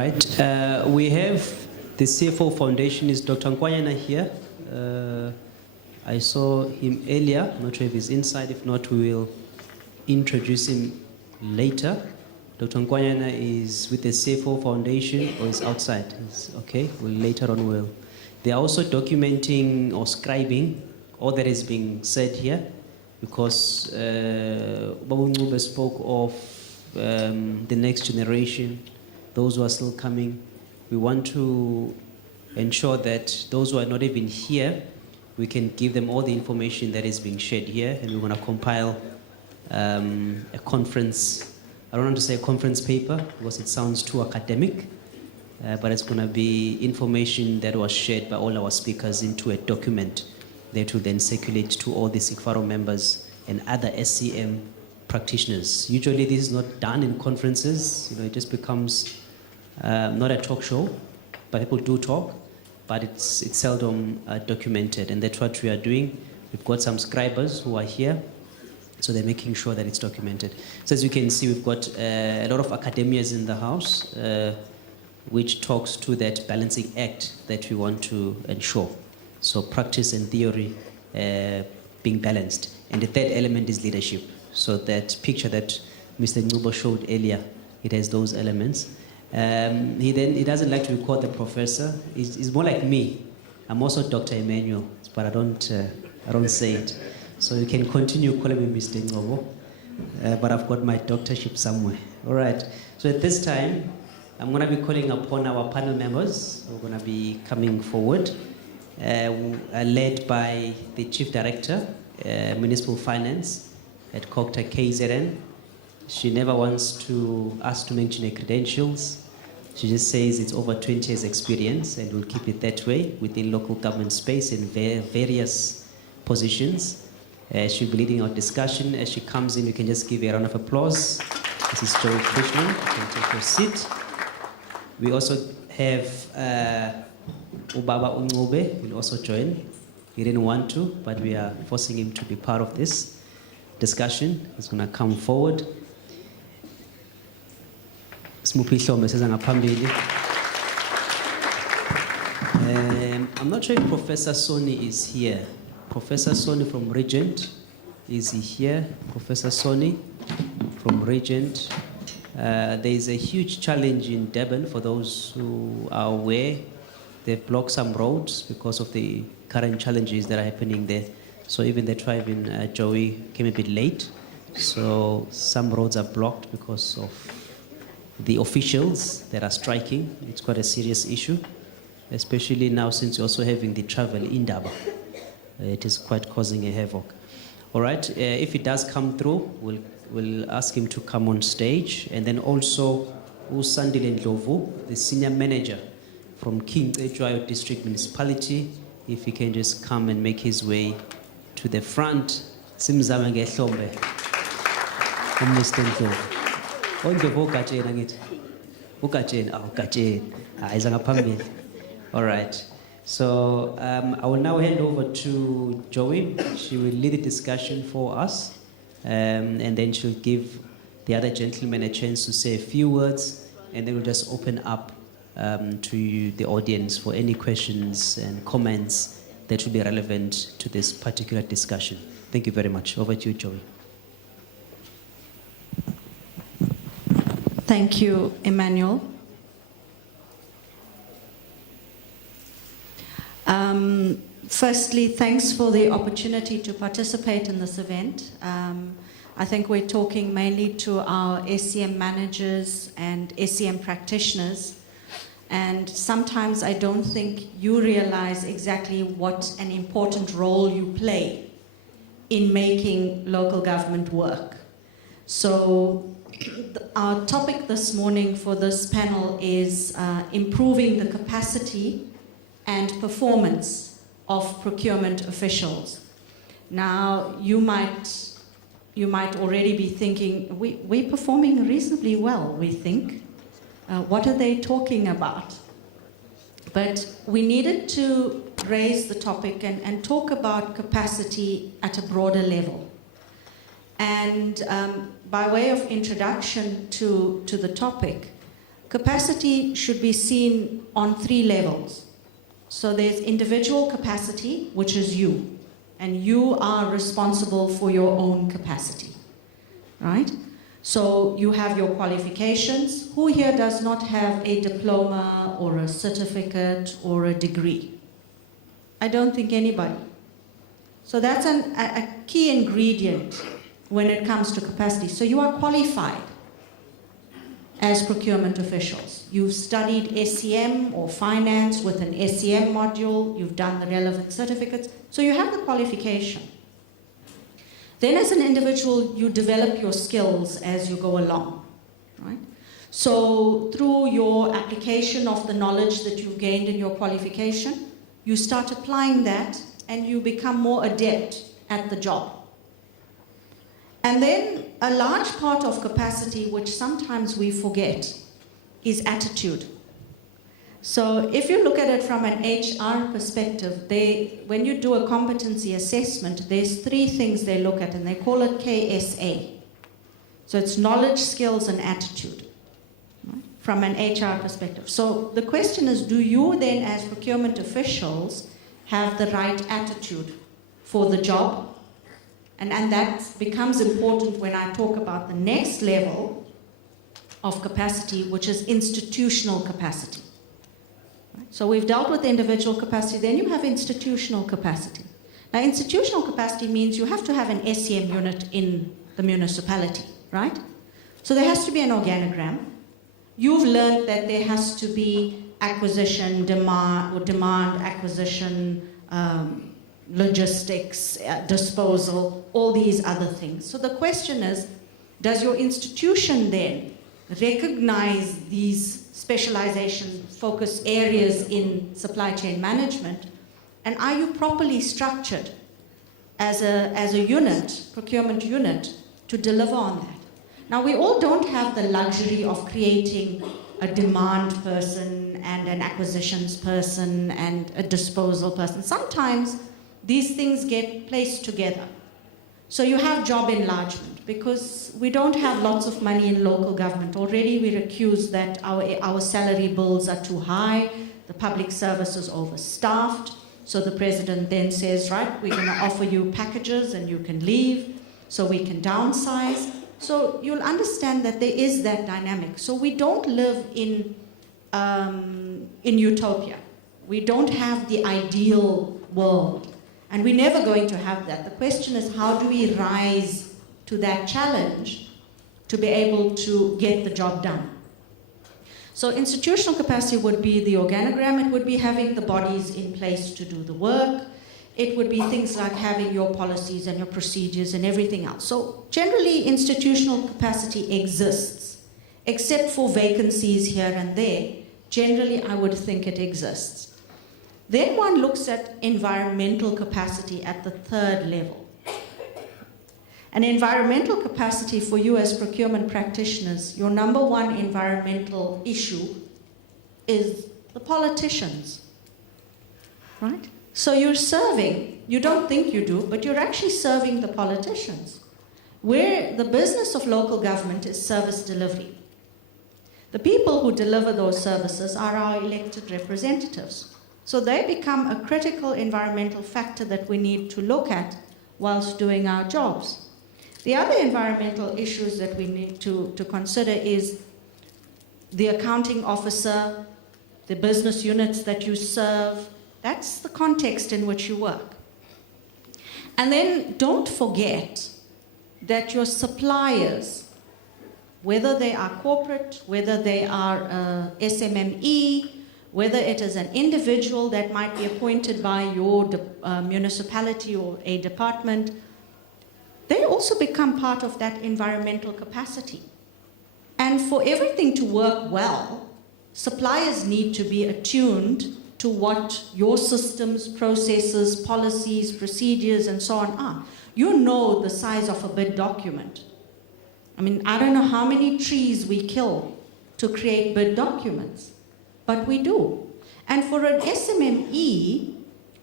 right. We have the CFO Foundation is Dr. Nkwanyana here. I saw him earlier. I'm not sure if he's inside. If not, we will introduce him later. Dr. Nkwanyana is with the CFO Foundation or is outside? Okay, well, later on we'll. They are also documenting or scribing all that is being said here because Babu Ncube spoke of the next generation, those who are still coming. We want to ensure that those who are not even here, we can give them all the information that is being shared here, and we're going to compile a conference. I don't want to say a conference paper because it sounds too academic, but it's going to be information that was shared by all our speakers into a document that will then circulate to all the SIGFARO members and other SCM practitioners. Usually this is not done in conferences. It just becomes not a talk show, but people do talk, but it's seldom documented, and that's what we are doing. We've got some scribers who are here, so they're making sure that it's documented. So as you can see, we've got a lot of academias in the house, which talks to that balancing act that we want to ensure. So practice and theory being balanced. And the third element is leadership. So that picture that Mr. Ncube showed earlier, it has those elements. He doesn't like to be called the professor. He's more like me. I'm also Dr. Emmanuel, but I don't say it. So you can continue calling me Mr. Ncube, but I've got my doctorship somewhere. All right. So at this time, I'm going to be calling upon our panel members who are going to be coming forward, led by the Chief Director, Municipal Finance at COCTA KZN. She never wants us to mention her credentials. She just says it's over 20 years experience, and we'll keep it that way within local government space in various positions. She'll be leading our discussion. As she comes in, you can just give her a round of applause. This is Joey Krishnan. You can take your seat. We also have Ubaba Ncube will also join. He didn't want to, but we are forcing him to be part of this discussion. He's going to come forward. I'm not sure if Professor Soni is here. Professor Soni from Regent, is he here? Professor Soni from Regent. There is a huge challenge in Durban for those who are aware. They've blocked some roads because of the current challenges that are happening there. So even the tribe in Joey came a bit late. So some roads are blocked because of the officials that are striking. It's quite a serious issue, especially now since you're also having the travel in Durban. It is quite causing a havoc. All right, if it does come through, we'll ask him to come on stage. And then also Usandile Ndlovu, the senior manager from King Ejwayo District Municipality, if he can just come and make his way to the front. Simzama ngehlombe. Mr. Ndlovu. All right. So I will now hand over to Joey. She will lead the discussion for us, and then she'll give the other gentlemen a chance to say a few words, and then we'll just open up to the audience for any questions and comments that will be relevant to this particular discussion. Thank you very much. Over to you, Joey. Thank you, Emmanuel. Firstly, thanks for the opportunity to participate in this event. I think we're talking mainly to our SCM managers and SCM practitioners, and sometimes I don't think you realize exactly what an important role you play in making local government work. So our topic this morning for this panel is improving the capacity and performance of procurement officials. Now, you might already be thinking, we're performing reasonably well, we think. What are they talking about? But we needed to raise the topic and talk about capacity at a broader level. And by way of introduction to the topic, capacity should be seen on 3 levels. So there's individual capacity, which is you, and you are responsible for your own capacity, right? So you have your qualifications. Who here does not have a diploma or a certificate or a degree? I don't think anybody. So that's a key ingredient when it comes to capacity. So you are qualified as procurement officials. You've studied SCM or finance with an SCM module. You've done the relevant certificates. So you have the qualification. Then as an individual, you develop your skills as you go along, right? So through your application of the knowledge that you've gained in your qualification, you start applying that and you become more adept at the job. And then a large part of capacity, which sometimes we forget, is attitude. So if you look at it from an HR perspective, when you do a competency assessment, there's 3 things they look at, and they call it KSA. So it's knowledge, skills, and attitude, right? From an HR perspective. So the question is, do you then, as procurement officials, have the right attitude for the job? And that becomes important when I talk about the next level of capacity, which is institutional capacity. Right? So we've dealt with individual capacity, then you have institutional capacity. Now, institutional capacity means you have to have an SCM unit in the municipality, right? So there has to be an organogram. You've learned that there has to be acquisition, demand, acquisition, logistics, disposal, all these other things. So the question is, does your institution then recognize these specialization focus areas in supply chain management? And are you properly structured as a unit, procurement unit, to deliver on that? Now, we all don't have the luxury of creating a demand person and an acquisitions person and a disposal person. Sometimes these things get placed together. So you have job enlargement, because we don't have lots of money in local government. Already we're accused that our salary bills are too high, the public service is overstaffed. So the president then says, right, we're going to offer you packages and you can leave, so we can downsize. So you'll understand that there is that dynamic. So we don't live in utopia. We don't have the ideal world. And we're never going to have that. The question is, how do we rise to that challenge to be able to get the job done? So institutional capacity would be the organogram. It would be having the bodies in place to do the work. It would be things like having your policies and your procedures and everything else. So generally, institutional capacity exists, except for vacancies here and there. Generally, I would think it exists. Then one looks at environmental capacity at the 3rd level. And environmental capacity for you as procurement practitioners, your number 1 environmental issue is the politicians, right? So you're serving, you don't think you do, but you're actually serving the politicians. Where the business of local government is service delivery. The people who deliver those services are our elected representatives. So they become a critical environmental factor that we need to look at whilst doing our jobs. The other environmental issues that we need to consider is the accounting officer, the business units that you serve. That's the context in which you work. And then don't forget that your suppliers, whether they are corporate, whether they are SMME, whether it is an individual that might be appointed by your municipality or a department, they also become part of that environmental capacity. And for everything to work well, suppliers need to be attuned to what your systems, processes, policies, procedures, and so on are. You know the size of a bid document. I mean, I don't know how many trees we kill to create bid documents, but we do. And for an SMME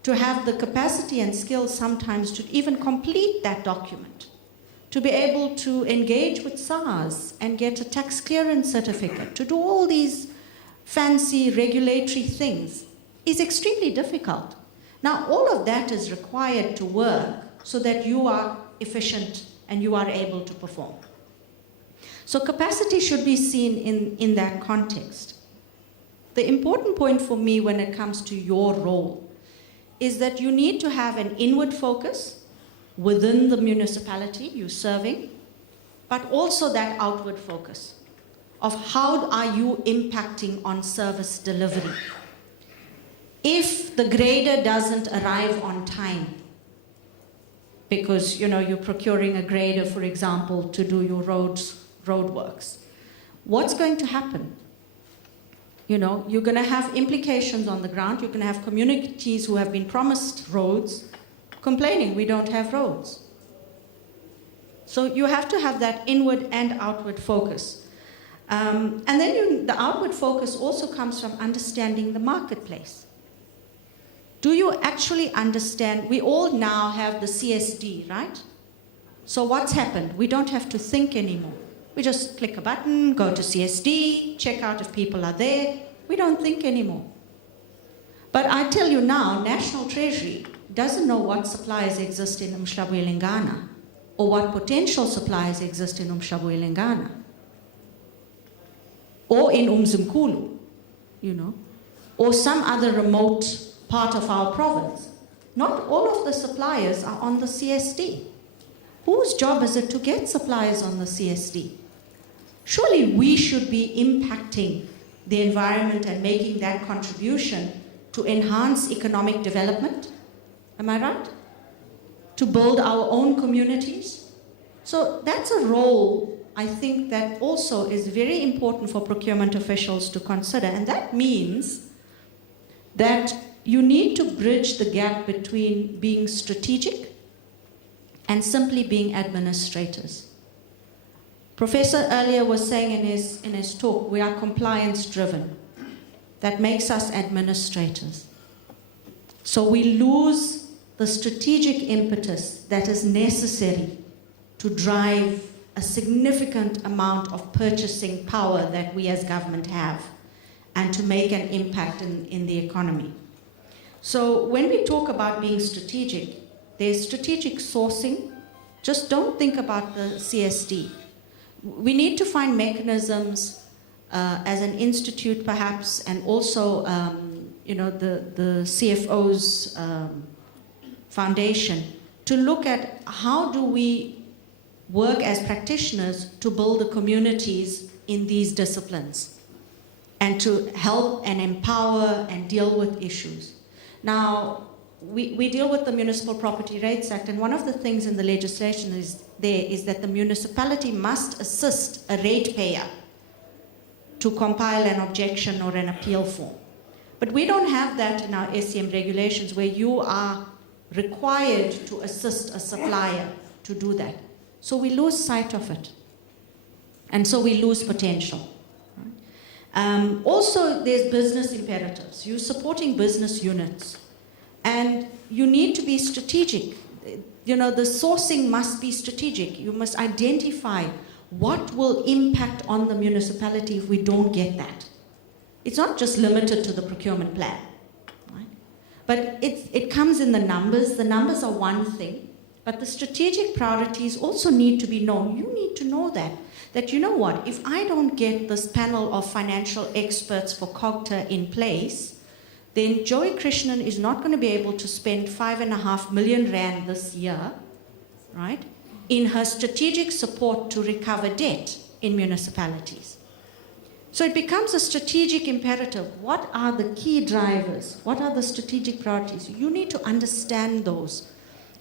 to have the capacity and skills sometimes to even complete that document, to be able to engage with SARS and get a tax clearance certificate, to do all these fancy regulatory things is extremely difficult. Now, all of that is required to work so that you are efficient and you are able to perform. So capacity should be seen in that context. The important point for me when it comes to your role is that you need to have an inward focus within the municipality you're serving, but also that outward focus of how are you impacting on service delivery. If the grader doesn't arrive on time, because you're procuring a grader, for example, to do your roadworks, what's going to happen? You're going to have implications on the ground. You're going to have communities who have been promised roads complaining, we don't have roads. So you have to have that inward and outward focus. And then the outward focus also comes from understanding the marketplace. Do you actually understand? We all now have the CSD, right? So what's happened? We don't have to think anymore. We just click a button, go to CSD, check out if people are there. We don't think anymore. But I tell you now, National Treasury doesn't know what suppliers exist in Umhlabuyelengana or what potential suppliers exist in Umhlabuyelengana or in Umzimkulu, or some other remote part of our province. Not all of the suppliers are on the CSD. Whose job is it to get suppliers on the CSD? Surely we should be impacting the environment and making that contribution to enhance economic development. Am I right? To build our own communities. So that's a role, I think, that also is very important for procurement officials to consider. And that means that you need to bridge the gap between being strategic and simply being administrators. Professor earlier was saying in his talk, we are compliance driven. That makes us administrators. So we lose the strategic impetus that is necessary to drive a significant amount of purchasing power that we as government have and to make an impact in the economy. So when we talk about being strategic, there's strategic sourcing. Just don't think about the CSD. We need to find mechanisms as an institute perhaps, and also the CFO's foundation, to look at how do we work as practitioners to build the communities in these disciplines and to help and empower and deal with issues. Now, we deal with the Municipal Property Rates Act, and one of the things in the legislation is that the municipality must assist a ratepayer to compile an objection or an appeal form. But we don't have that in our SCM regulations, where you are required to assist a supplier to do that. So we lose sight of it. And so we lose potential. Also, there's business imperatives. You're supporting business units. And you need to be strategic. The sourcing must be strategic. You must identify what will impact on the municipality if we don't get that. It's not just limited to the procurement plan, right? But it comes in the numbers. The numbers are one thing, but the strategic priorities also need to be known. You need to know that you know what, if I don't get this panel of financial experts for COGTA in place, then Joey Krishnan is not going to be able to spend 5.5 million rand this year, right, in her strategic support to recover debt in municipalities. So it becomes a strategic imperative. What are the key drivers? What are the strategic priorities? You need to understand those.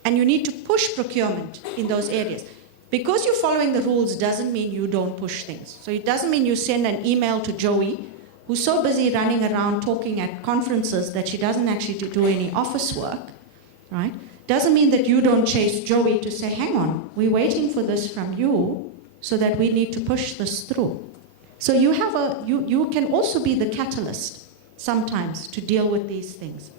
And you need to push procurement in those areas. Because you're following the rules doesn't mean you don't push things. So it doesn't mean you send an email to Joey, who's so busy running around talking at conferences that she doesn't actually do any office work, right? Doesn't mean that you don't chase Joey to say, hang on, we're waiting for this from you so that we need to push this through. So you can also be the catalyst sometimes to deal with these things.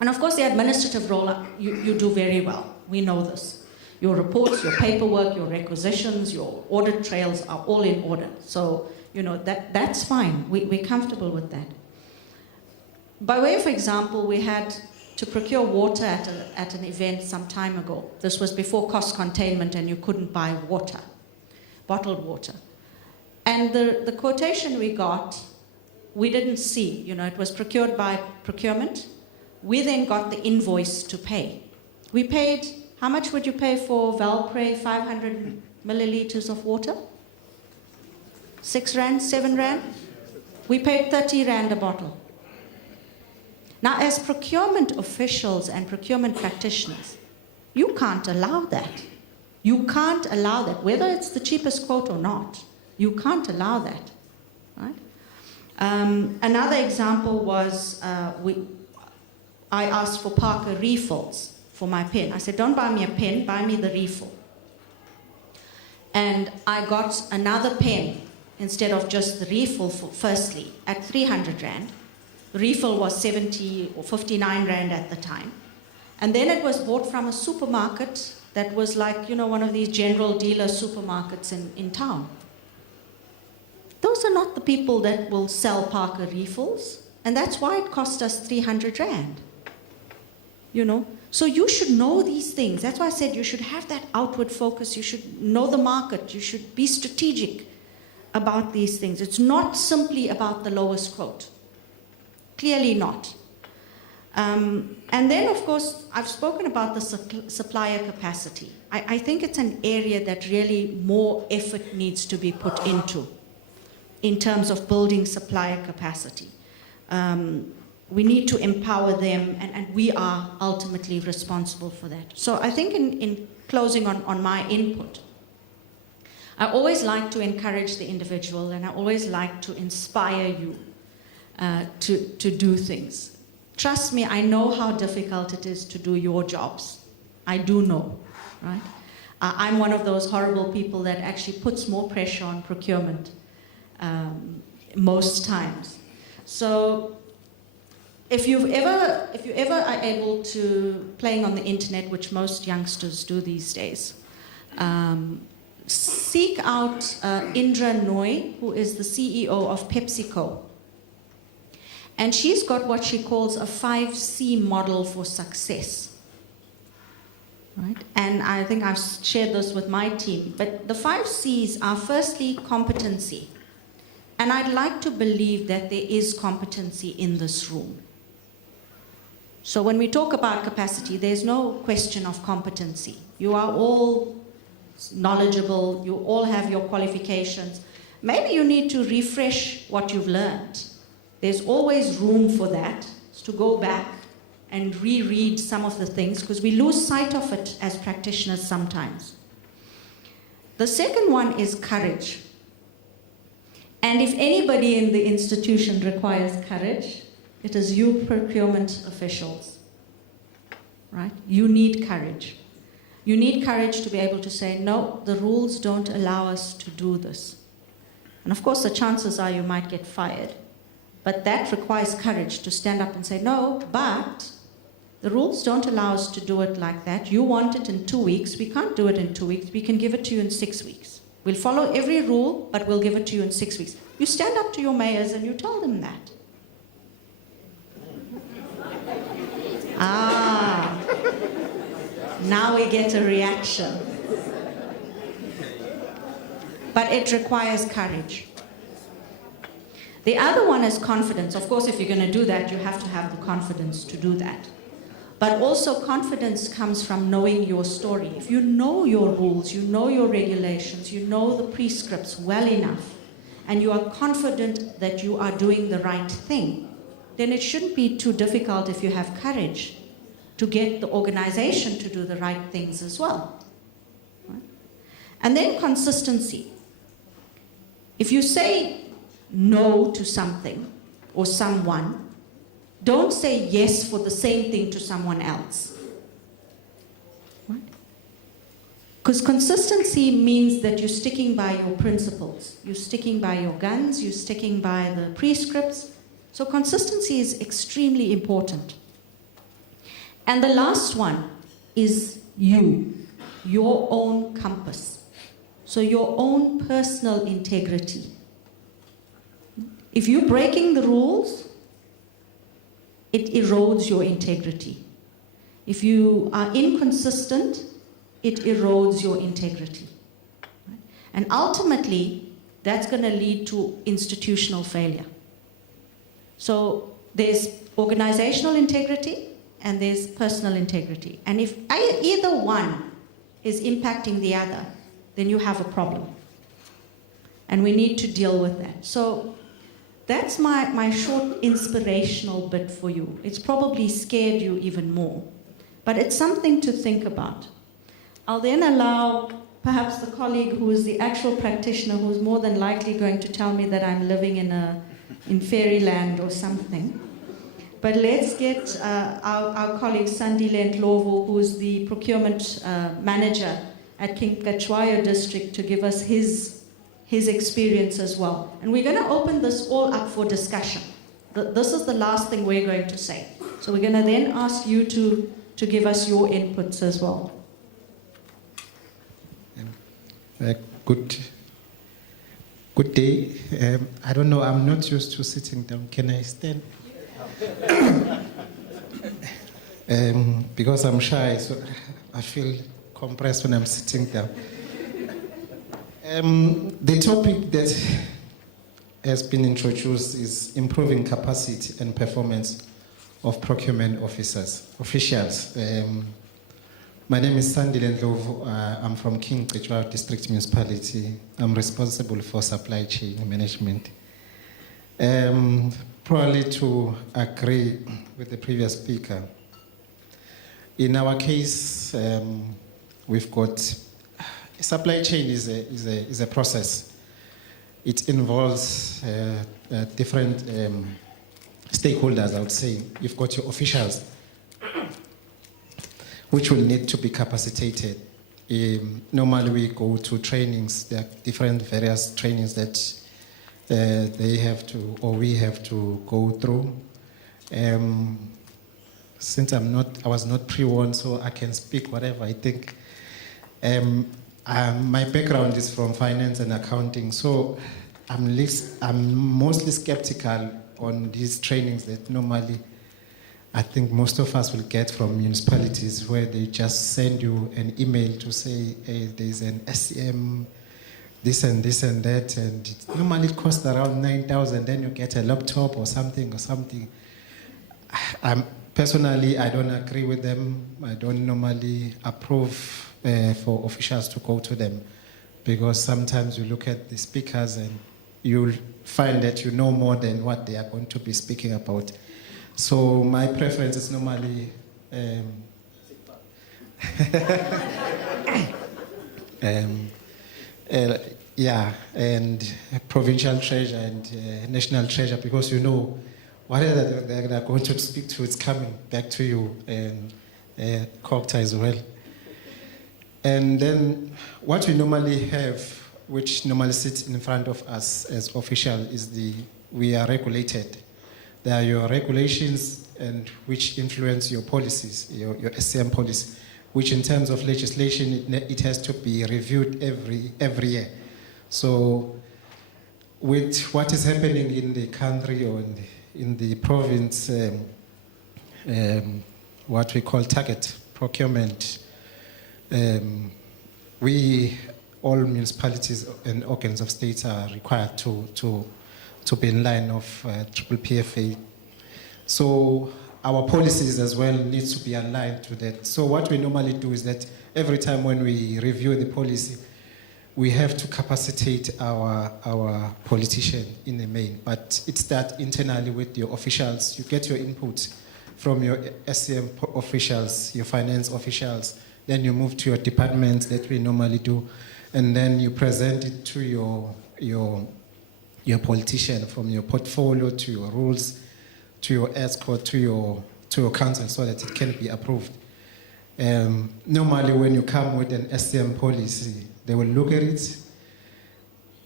And of course, the administrative role, you do very well. We know this. Your reports, your paperwork, your requisitions, your audit trails are all in order. So, you know, that's fine. We're comfortable with that. By way of example, we had to procure water at an event some time ago. This was before cost containment and you couldn't buy water, bottled water. And the quotation we got, we didn't see. You know, it was procured by procurement. We then got the invoice to pay. We paid, how much would you pay for Valpre 500 milliliters of water? 6 rand, 7 rand? We paid 30 rand a bottle. Now, as procurement officials and procurement practitioners, you can't allow that. You can't allow that, whether it's the cheapest quote or not. You can't allow that, right? Another example was I asked for Parker refills for my pen. I said, don't buy me a pen, buy me the refill. And I got another pen instead of just the refill, firstly, at 300 rand. The refill was 70 or 59 rand at the time. And then it was bought from a supermarket that was like, you know, one of these general dealer supermarkets in town. Those are not the people that will sell Parker refills. And that's why it cost us 300 rand. You know? So you should know these things. That's why I said you should have that outward focus. You should know the market. You should be strategic about these things. It's not simply about the lowest quote. Clearly not. And then, of course, I've spoken about the supplier capacity. I think it's an area that really more effort needs to be put into in terms of building supplier capacity. We need to empower them, and we are ultimately responsible for that. So I think in closing on my input, I always like to encourage the individual, and I always like to inspire you to do things. Trust me, I know how difficult it is to do your jobs. I do know, right? I'm one of those horrible people that actually puts more pressure on procurement most times. So if you ever are able to, playing on the internet, which most youngsters do these days, seek out Indra Noy, who is the CEO of PepsiCo. And she's got what she calls a 5C model for success. Right? And I think I've shared this with my team. But the 5 C's are firstly competency. And I'd like to believe that there is competency in this room. So when we talk about capacity, there's no question of competency. You are all knowledgeable. You all have your qualifications. Maybe you need to refresh what you've learned. There's always room for that, to go back and reread some of the things, because we lose sight of it as practitioners sometimes. The second one is courage. And if anybody in the institution requires courage, it is you procurement officials, right? You need courage. You need courage to be able to say, no, the rules don't allow us to do this. And of course, the chances are you might get fired. But that requires courage to stand up and say, no, but the rules don't allow us to do it like that. You want it in 2 weeks. We can't do it in 2 weeks. We can give it to you in 6 weeks. We'll follow every rule, but we'll give it to you in 6 weeks. You stand up to your mayors and you tell them that. Ah, now we get a reaction. But it requires courage. The other one is confidence. Of course, if you're going to do that, you have to have the confidence to do that. But also confidence comes from knowing your story. If you know your rules, you know your regulations, you know the prescripts well enough, and you are confident that you are doing the right thing, then it shouldn't be too difficult if you have courage to get the organization to do the right things as well. Right? And then consistency. If you say no to something or someone, don't say yes for the same thing to someone else. Right? Because consistency means that you're sticking by your principles. You're sticking by your guns. You're sticking by the prescripts. So consistency is extremely important. And the last one is you. your own compass. So your own personal integrity. If you're breaking the rules, it erodes your integrity. If you are inconsistent, it erodes your integrity. Right? And ultimately, that's going to lead to institutional failure. So there's organizational integrity and there's personal integrity. And if either one is impacting the other, then you have a problem. And we need to deal with that. So that's my short inspirational bit for you. It's probably scared you even more. But it's something to think about. I'll then allow perhaps the colleague who is the actual practitioner, who's more than likely going to tell me that I'm living in fairyland or something. But let's get our colleague Sandile Ndlovu, who's the procurement manager at King Kachwayo district, to give us his experience as well. And we're going to open this all up for discussion. This is the last thing we're going to say. So we're going to then ask you to give us your inputs as well. Good day. I don't know, I'm not used to sitting down. Can I stand? Because I'm shy, so I feel compressed when I'm sitting down. The topic that has been introduced is improving capacity and performance of procurement officials. My name is Sandile Ndlovu. I'm from King Kachwayo District Municipality. I'm responsible for supply chain management. Probably to agree with the previous speaker. In our case, we've got supply chain is a process. It involves different stakeholders, I would say. You've got your officials, which will need to be capacitated. Normally we go to trainings. There are different various trainings that they have to, or we have to go through. Since I was not pre-warned, so I can speak whatever I think. My background is from finance and accounting, so I'm mostly skeptical on these trainings that normally I think most of us will get from municipalities, where they just send you an email to say, hey, there's an SCM, this and this and that, and normally it costs around 9,000, then you get a laptop or something. Personally, I don't agree with them. I don't normally approve for officials to go to them, because sometimes you look at the speakers and you'll find that you know more than what they are going to be speaking about. So my preference is normally and provincial treasure and national treasure, because you know whatever they're going to speak to, it's coming back to you, and COGTA as well. And then what we normally have, which normally sits in front of us as official, is we are regulated. There are your regulations, and which influence your policies, your SCM policy, which in terms of legislation, it has to be reviewed every year. So with what is happening in the country or in the province, what we call target procurement, all municipalities and organs of state are required to be in line of triple PFA. So our policies as well need to be aligned to that. So what we normally do is that every time when we review the policy, we have to capacitate our politician in the main. But it starts internally with your officials. You get your input from your SCM officials, your finance officials. Then you move to your departments that we normally do. And then you present it to your politician, from your portfolio to your rules, to your escort, to your council, so that it can be approved. Normally when you come with an SCM policy, they will look at it.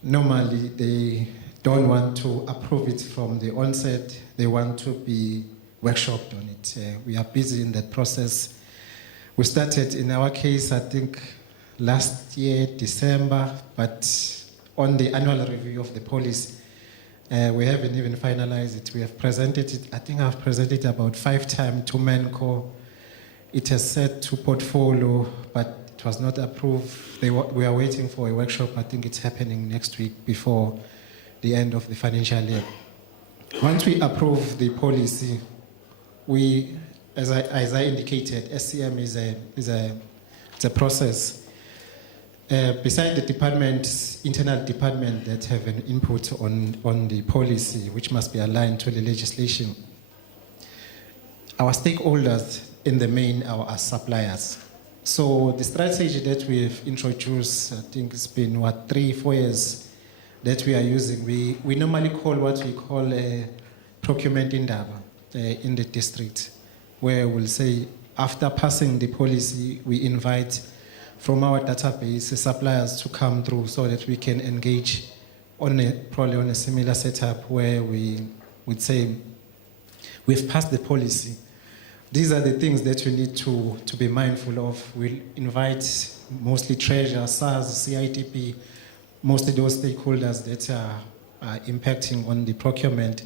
Normally they don't want to approve it from the onset. They want to be workshopped on it. We are busy in that process. We started, in our case, I think last year, December, but on the annual review of the policy, we haven't even finalized it. We have presented it, I think I've presented it about 5 times to MENCO. It has set to portfolio, but it was not approved. We are waiting for a workshop. I think it's happening next week before the end of the financial year. Once we approve the policy, we, as I indicated, SCM is a process. Beside the departments, internal department that have an input on the policy, which must be aligned to the legislation, our stakeholders in the main are our suppliers. So the strategy that we've introduced, I think it's been 3-4 years that we are using. We normally call what we call a procurement indaba in the district, where we'll say after passing the policy, we invite from our database the suppliers to come through so that we can engage probably on a similar setup where we would say we've passed the policy. These are the things that we need to be mindful of. We'll invite mostly Treasure, SARS, CITP, mostly those stakeholders that are impacting on the procurement.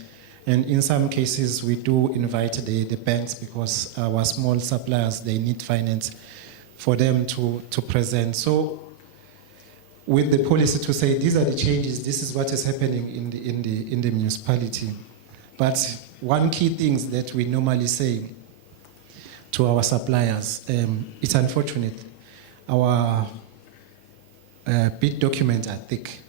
And in some cases, we do invite the banks because our small suppliers, they need finance for them to present. So with the policy to say, these are the changes, this is what is happening in the municipality. But one key thing that we normally say to our suppliers, it's unfortunate. Our bid documents are thick.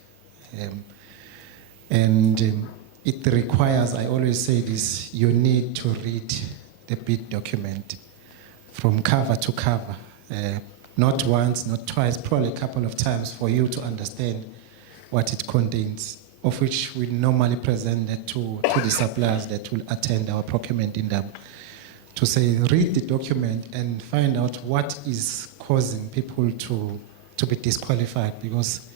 It requires, I always say this, you need to read the bid document from cover to cover. Not once, not twice, probably a couple of times for you to understand what it contains, of which we normally present that to the suppliers that will attend our procurement in them. To say, read the document and find out what is causing people to be disqualified, because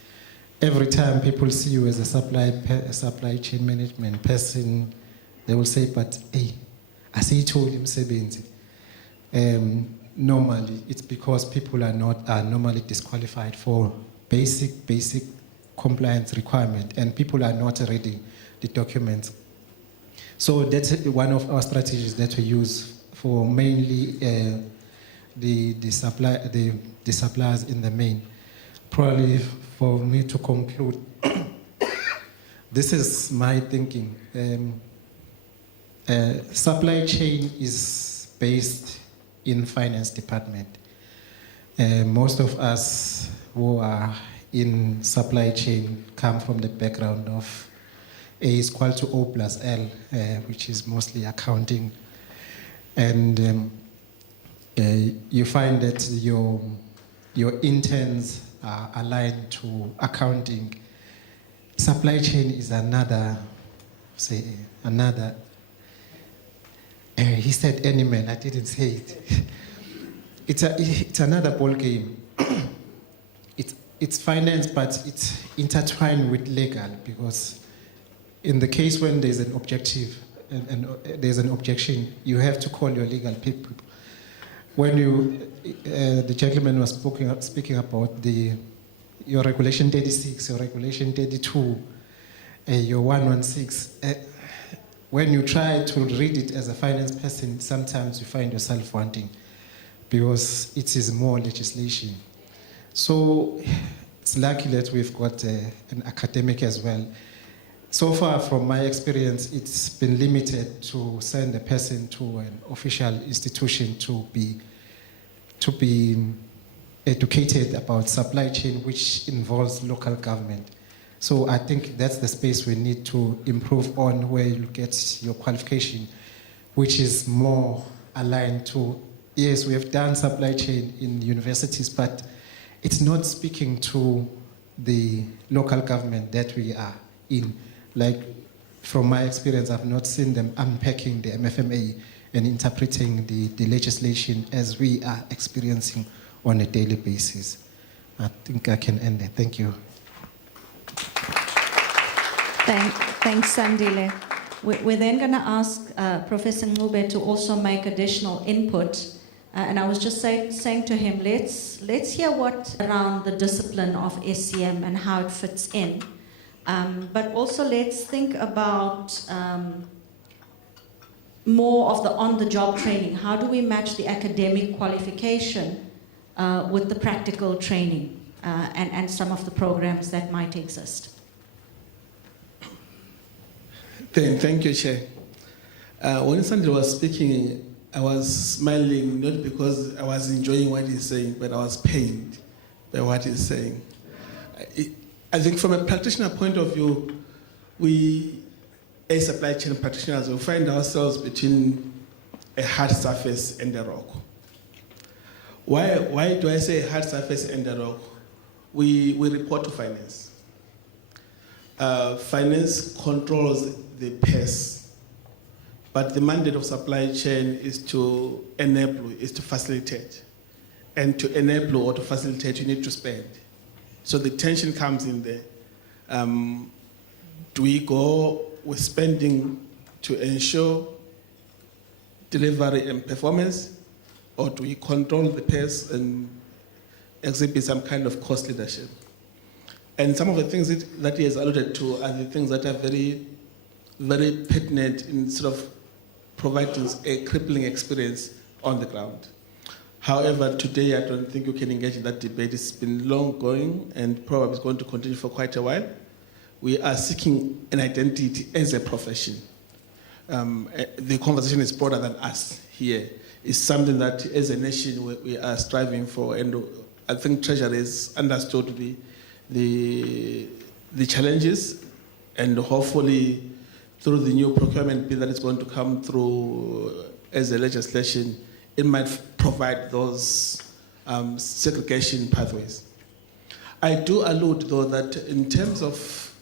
every time people see you as a supply chain management person, they will say, but hey, I see you told him Sebenzi. Normally, it's because people are normally disqualified for basic compliance requirement, and people are not reading the documents. So that's one of our strategies that we use for mainly the suppliers in the main. Probably for me to conclude, this is my thinking. Supply chain is based in finance department. Most of us who are in supply chain come from the background of A is equal to O plus L, which is mostly accounting. And you find that your interns are aligned to accounting. Supply chain is another, he said animal, I didn't say it. It's another ball game. It's finance, but it's intertwined with legal, because in the case when there's an objective and there's an objection, you have to call your legal people. When the gentleman was speaking about your regulation 36, your regulation 32, your 116, when you try to read it as a finance person, sometimes you find yourself wanting, because it is more legislation. So it's lucky that we've got an academic as well. So far, from my experience, it's been limited to send a person to an official institution to be educated about supply chain, which involves local government. So I think that's the space we need to improve on, where you get your qualification, which is more aligned to, yes, we have done supply chain in universities, but it's not speaking to the local government that we are in. Like, from my experience, I've not seen them unpacking the MFMA and interpreting the legislation as we are experiencing on a daily basis. I think I can end there. Thank you. Thanks, Sandile. We're then going to ask Professor Ngube to also make additional input And I was just saying to him, let's hear what around the discipline of SCM and how it fits in. But also let's think about more of the on-the-job training. How do we match the academic qualification with the practical training and some of the programs that might exist? Thank you, Chair. When Sandra was speaking, I was smiling not because I was enjoying what he's saying, but I was pained by what he's saying. I think from a practitioner point of view, we, as supply chain practitioners, will find ourselves between a hard surface and a rock. Why do I say hard surface and a rock? We report to finance. Finance controls the pace. But the mandate of supply chain is to enable, is to facilitate. And to enable or to facilitate, you need to spend. So the tension comes in there. Do we go with spending to ensure delivery and performance, or do we control the pace and exhibit some kind of cost leadership? And some of the things that he has alluded to are the things that are very, very pertinent in sort of providing a crippling experience on the ground. However, today I don't think you can engage in that debate. It's been long going and probably is going to continue for quite a while. We are seeking an identity as a profession. The conversation is broader than us here. It's something that as a nation we are striving for, and I think Treasury has understood the challenges, and hopefully through the new procurement bill that is going to come through as a legislation, it might provide those segregation pathways. I do allude, though, that in terms of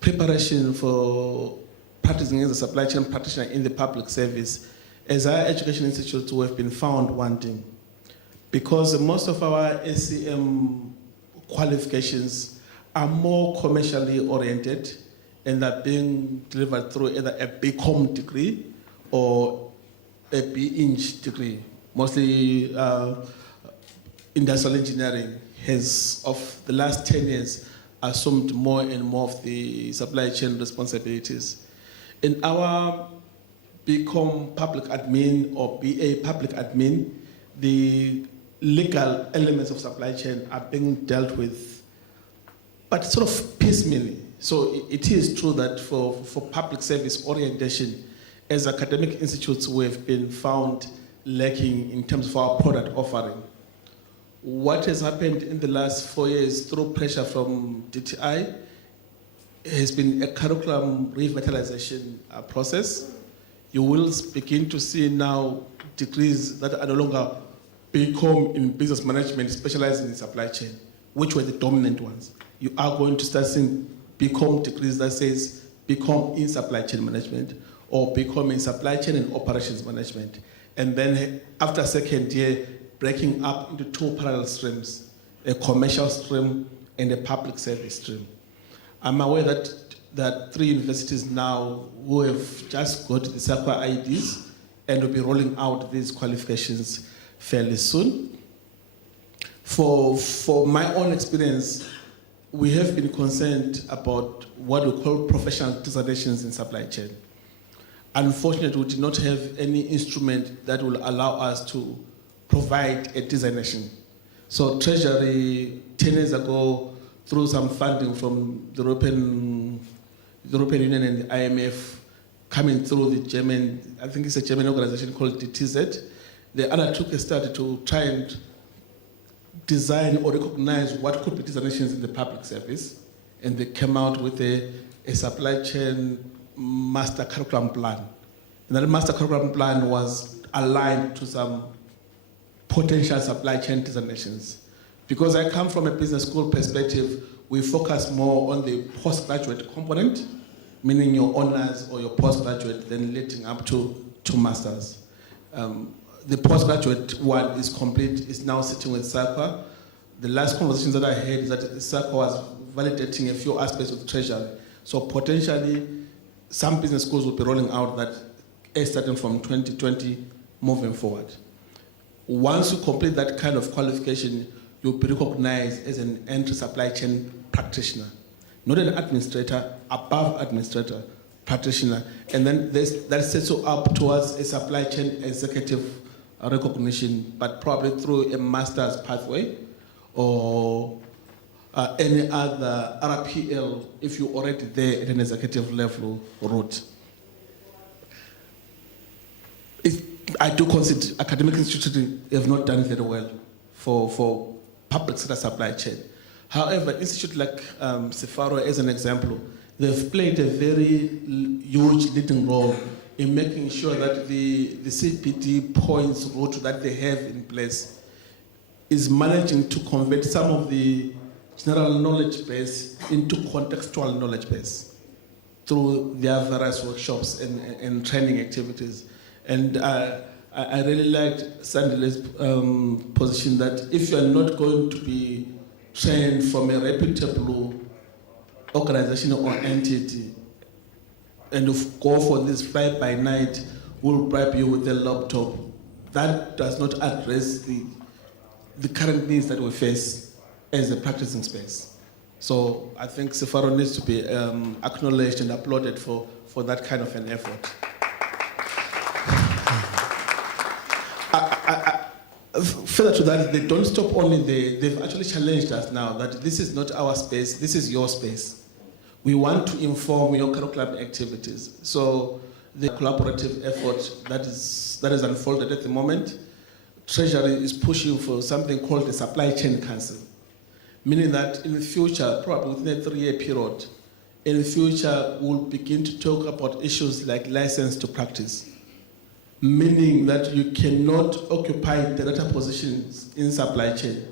preparation for practicing as a supply chain practitioner in the public service, as our education institutes we have been found wanting, because most of our SCM qualifications are more commercially oriented, and are being delivered through either a BCom degree or a BEng degree. Mostly industrial engineering has, of the last 10 years, assumed more and more of the supply chain responsibilities. In our BCom public admin or BA public admin, the legal elements of supply chain are being dealt with, but sort of piecemeally. So it is true that for public service orientation, as academic institutes, we have been found lacking in terms of our product offering. What has happened in the last 4 years through pressure from DTI has been a curriculum revitalization process. You will begin to see now degrees that are no longer BCom in business management, specializing in supply chain, which were the dominant ones. You are going to start seeing BCom degrees that says BCom in supply chain management or BCom in supply chain and operations management. And then after second year, breaking up into two parallel streams, a commercial stream and a public service stream. I'm aware that 3 universities now who have just got the SAQA IDs and will be rolling out these qualifications fairly soon. For my own experience, we have been concerned about what we call professional designations in supply chain. Unfortunately, we did not have any instrument that will allow us to provide a designation. So Treasury, 10 years ago, through some funding from the European Union and the IMF, coming through the German, I think it's a German organization called DTZ, they undertook a study to try and design or recognize what could be designations in the public service, and they came out with a supply chain master curriculum plan. And that master curriculum plan was aligned to some potential supply chain designations. Because I come from a business school perspective, we focus more on the postgraduate component, meaning your honors or your postgraduate, then leading up to masters. The postgraduate one is complete, is now sitting with SAQA. The last conversations that I had is that SAQA was validating a few aspects of the Treasury. So potentially, some business schools will be rolling out that starting from 2020 moving forward. Once you complete that kind of qualification, you'll be recognized as an entry supply chain practitioner, not an administrator, above administrator, practitioner. And then that sets you up towards a supply chain executive recognition, but probably through a master's pathway or any other RPL if you're already there at an executive level route. I do consider academic institutions have not done very well for public sector supply chain. However, institutes like Cefaro, as an example, they've played a very huge leading role in making sure that the CPD points route that they have in place is managing to convert some of the general knowledge base into contextual knowledge base through their various workshops and training activities. And I really liked Sandile's position that if you are not going to be trained from a reputable organization or entity, and you go for this fly-by-night, we'll bribe you with a laptop, that does not address the current needs that we face as a practicing space. So I think Cefaro needs to be acknowledged and applauded for that kind of an effort. Further to that, they don't stop only there. They've actually challenged us now that this is not our space, this is your space. We want to inform your curriculum activities. So the collaborative effort that is unfolded at the moment, Treasury is pushing for something called the Supply Chain Council, meaning that in the future, probably within a 3-year period, in the future we'll begin to talk about issues like license to practice, meaning that you cannot occupy data positions in supply chain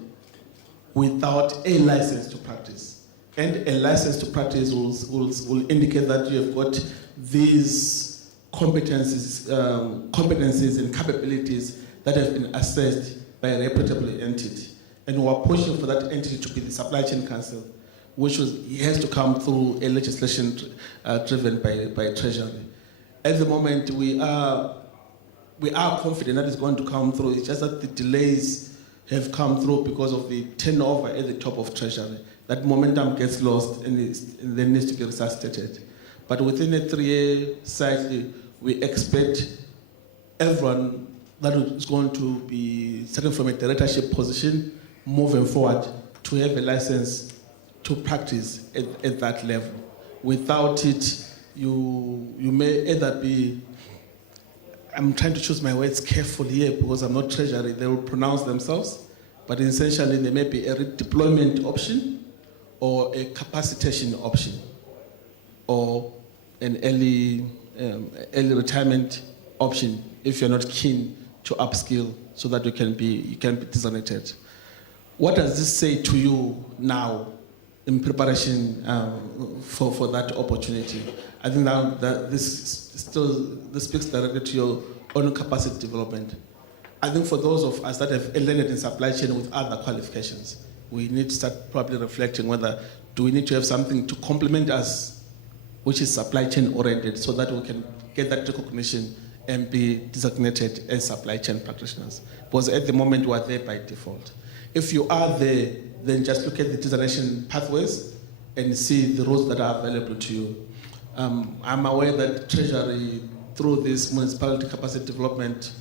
without a license to practice. And a license to practice will indicate that you have got these competencies and capabilities that have been assessed by a reputable entity. And we are pushing for that entity to be the Supply Chain Council, which has to come through a legislation driven by Treasury. At the moment, we are confident that it's going to come through. It's just that the delays have come through because of the turnover at the top of Treasury. That momentum gets lost and then needs to be resuscitated. But within a 3-year cycle, we expect everyone that is going to be starting from a directorship position moving forward to have a license to practice at that level. Without it, you may either be, I'm trying to choose my words carefully here because I'm not Treasury, they will pronounce themselves, but essentially there may be a redeployment option or a capacitation option or an early retirement option if you're not keen to upskill so that you can be designated. What does this say to you now in preparation for that opportunity? I think that this speaks directly to your own capacity development. I think for those of us that have landed in supply chain with other qualifications, we need to start probably reflecting whether do we need to have something to complement us, which is supply chain oriented, so that we can get that recognition and be designated as supply chain practitioners. Because at the moment we are there by default. If you are there, then just look at the designation pathways and see the roles that are available to you. I'm aware that Treasury, through this municipality capacity development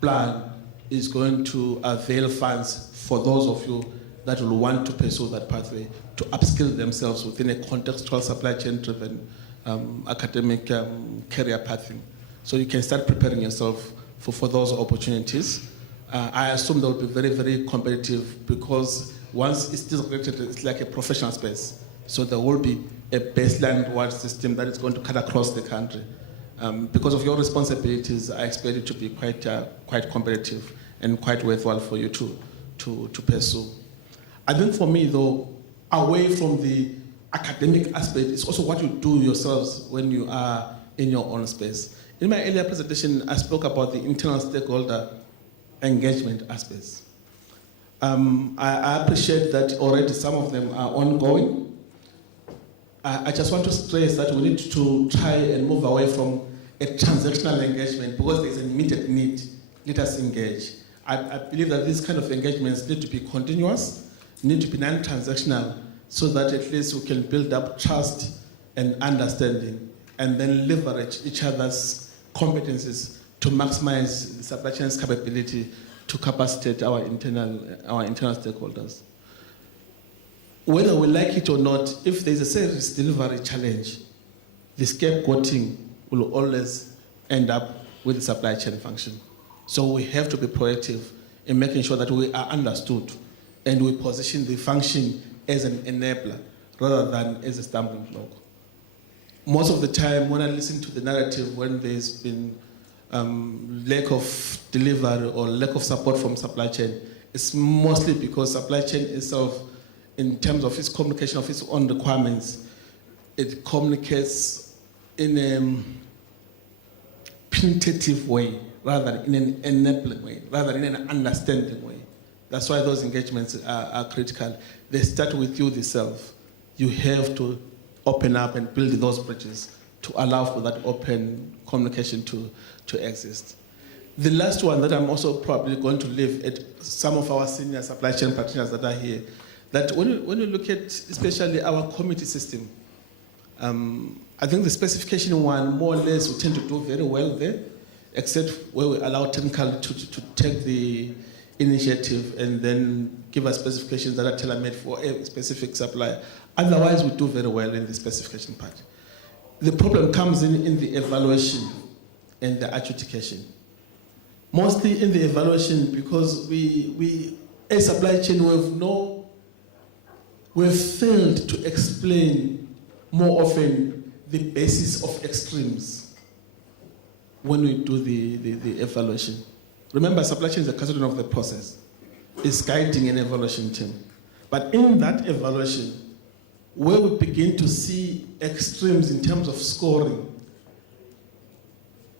plan, is going to avail funds for those of you that will want to pursue that pathway to upskill themselves within a contextual supply chain driven academic career pathing. So you can start preparing yourself for those opportunities. I assume they will be very, very competitive because once it's designated, it's like a professional space. So there will be a baseline reward system that is going to cut across the country. Because of your responsibilities, I expect it to be quite competitive and quite worthwhile for you to pursue. I think for me, though, away from the academic aspect, it's also what you do yourselves when you are in your own space. In my earlier presentation, I spoke about the internal stakeholder engagement aspects. I appreciate that already some of them are ongoing. I just want to stress that we need to try and move away from a transactional engagement because there's an immediate need. Let us engage. I believe that these kind of engagements need to be continuous, need to be non-transactional, so that at least we can build up trust and understanding, and then leverage each other's competencies to maximize the supply chain's capability to capacitate our internal stakeholders. Whether we like it or not, if there's a service delivery challenge, the scapegoating will always end up with the supply chain function. So we have to be proactive in making sure that we are understood and we position the function as an enabler rather than as a stumbling block. Most of the time when I listen to the narrative when there's been lack of delivery or lack of support from supply chain, it's mostly because supply chain itself, in terms of its communication of its own requirements, it communicates in a punitive way rather than in an enabling way, rather than in an understanding way. That's why those engagements are critical. They start with you, the self. You have to open up and build those bridges to allow for that open communication to exist. The last one that I'm also probably going to leave at some of our senior supply chain practitioners that are here, that when you look at especially our committee system, I think the specification one, more or less, we tend to do very well there, except where we allow technical to take the initiative and then give us specifications that are tailor-made for a specific supplier. Otherwise, we do very well in the specification part. The problem comes in the evaluation and the adjudication. Mostly in the evaluation, because we as supply chain, we've failed to explain more often the basis of extremes when we do the evaluation. Remember, supply chain is a custodian of the process. It's guiding an evaluation team. But in that evaluation, where we begin to see extremes in terms of scoring,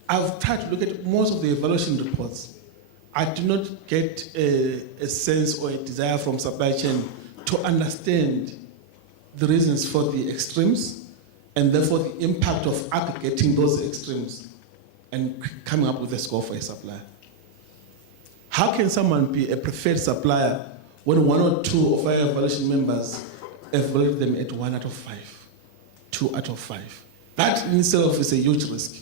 I've tried to look at most of the evaluation reports. I do not get a sense or a desire from supply chain to understand the reasons for the extremes and therefore the impact of aggregating those extremes and coming up with a score for a supplier. How can someone be a preferred supplier when one or two of our evaluation members evaluate them at 1 out of 5, 2 out of 5? That in itself is a huge risk.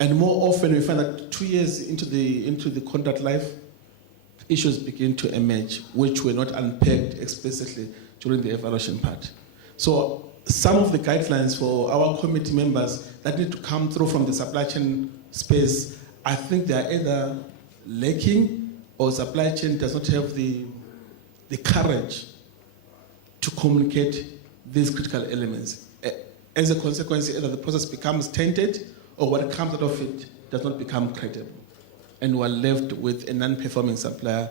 And more often we find that 2 years into the contract life, issues begin to emerge, which were not unpacked explicitly during the evaluation part. So some of the guidelines for our committee members that need to come through from the supply chain space, I think they are either lacking or supply chain does not have the courage to communicate these critical elements. As a consequence, either the process becomes tainted or what comes out of it does not become credible. And we're left with a non-performing supplier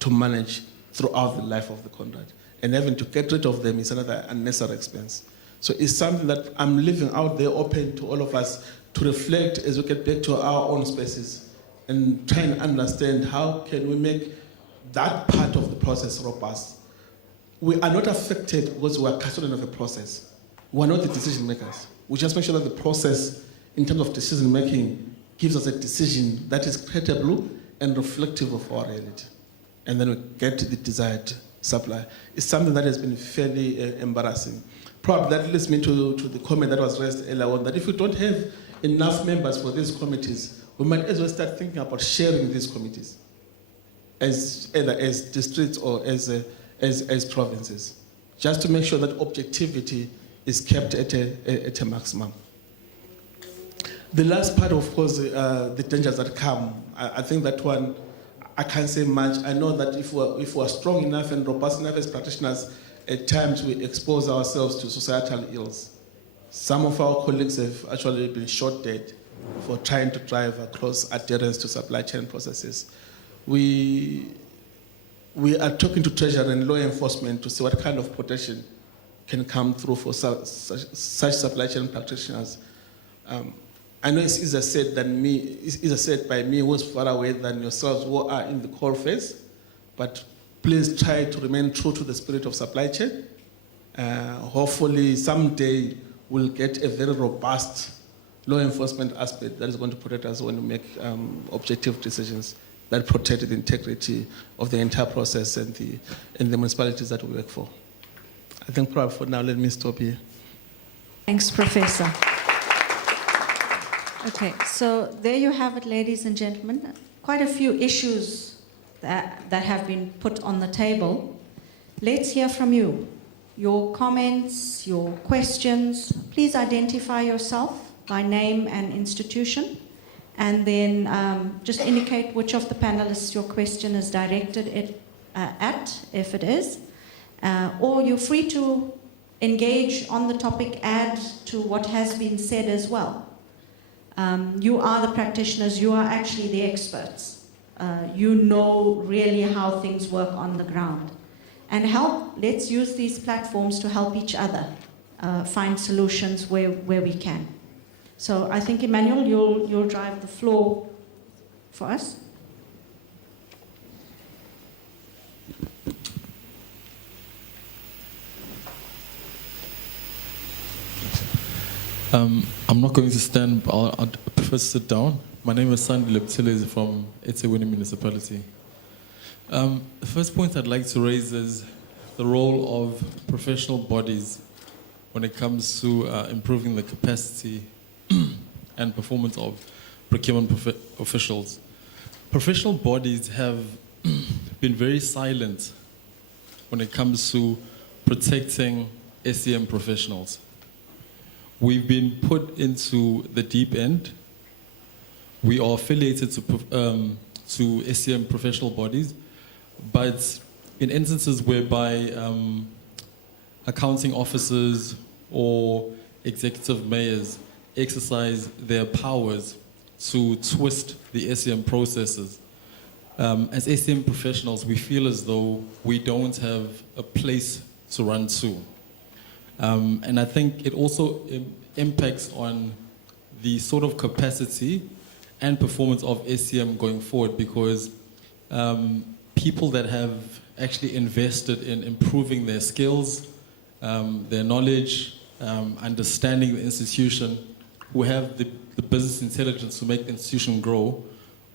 to manage throughout the life of the contract. And having to get rid of them is another unnecessary expense. So it's something that I'm leaving out there open to all of us to reflect as we get back to our own spaces and try and understand how can we make that part of the process robust. We are not affected because we are custodian of a process. We are not the decision makers. We just make sure that the process in terms of decision making gives us a decision that is credible and reflective of our reality. And then we get the desired supply. It's something that has been fairly embarrassing. Probably that leads me to the comment that was raised earlier on, that if we don't have enough members for these committees, we might as well start thinking about sharing these committees as either as districts or as provinces, just to make sure that objectivity is kept at a maximum. The last part, of course, the dangers that come. I think that one, I can't say much. I know that if we're strong enough and robust enough as practitioners, at times we expose ourselves to societal ills. Some of our colleagues have actually been shot dead for trying to drive across adherence to supply chain processes. We are talking to Treasury and law enforcement to see what kind of protection can come through for such supply chain practitioners. I know it's easier said by me who's far away than yourselves who are in the core phase, but please try to remain true to the spirit of supply chain. Hopefully someday we'll get a very robust law enforcement aspect that is going to protect us when we make objective decisions that protect the integrity of the entire process and the municipalities that we work for. I think probably for now, let me stop here. Thanks, Professor. Okay, so there you have it, ladies and gentlemen. Quite a few issues that have been put on the table. Let's hear from you. Your comments, your questions. Please identify yourself by name and institution, and then just indicate which of the panelists your question is directed at, if it is. Or you're free to engage on the topic, add to what has been said as well. You are the practitioners, you are actually the experts. You know really how things work on the ground. And let's use these platforms to help each other find solutions where we can. So I think, Emmanuel, you'll drive the floor for us. I'm not going to stand, but I'll prefer to sit down. My name is Sandy Leptilles from eThekwini Municipality. The first point I'd like to raise is the role of professional bodies when it comes to improving the capacity and performance of procurement officials. Professional bodies have been very silent when it comes to protecting SCM professionals. We've been put into the deep end. We are affiliated to SCM professional bodies, but in instances whereby accounting officers or executive mayors exercise their powers to twist the SCM processes, as SCM professionals, we feel as though we don't have a place to run to. And I think it also impacts on the sort of capacity and performance of SCM going forward, because people that have actually invested in improving their skills, their knowledge, understanding the institution, who have the business intelligence to make the institution grow,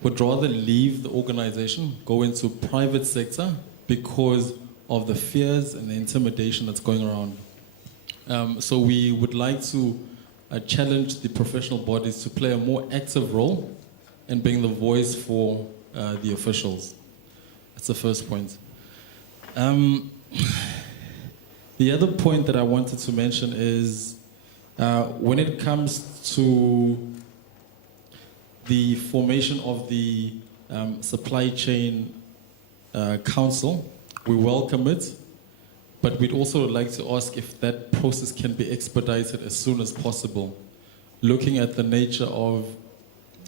would rather leave the organization, go into private sector because of the fears and the intimidation that's going around. So we would like to challenge the professional bodies to play a more active role in being the voice for the officials. That's the first point. The other point that I wanted to mention is when it comes to the formation of the supply chain council, we welcome it. But we'd also like to ask if that process can be expedited as soon as possible, looking at the nature of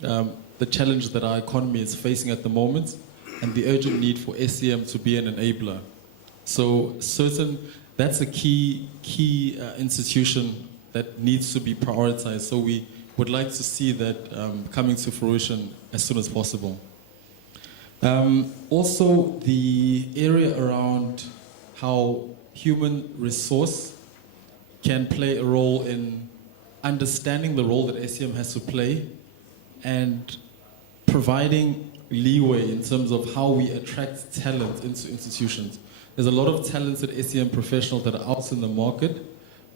the challenge that our economy is facing at the moment and the urgent need for SCM to be an enabler. So that's a key institution that needs to be prioritized. So we would like to see that coming to fruition as soon as possible. Also, the area around how human resource can play a role in understanding the role that SCM has to play and providing leeway in terms of how we attract talent into institutions. There's a lot of talented SCM professionals that are out in the market,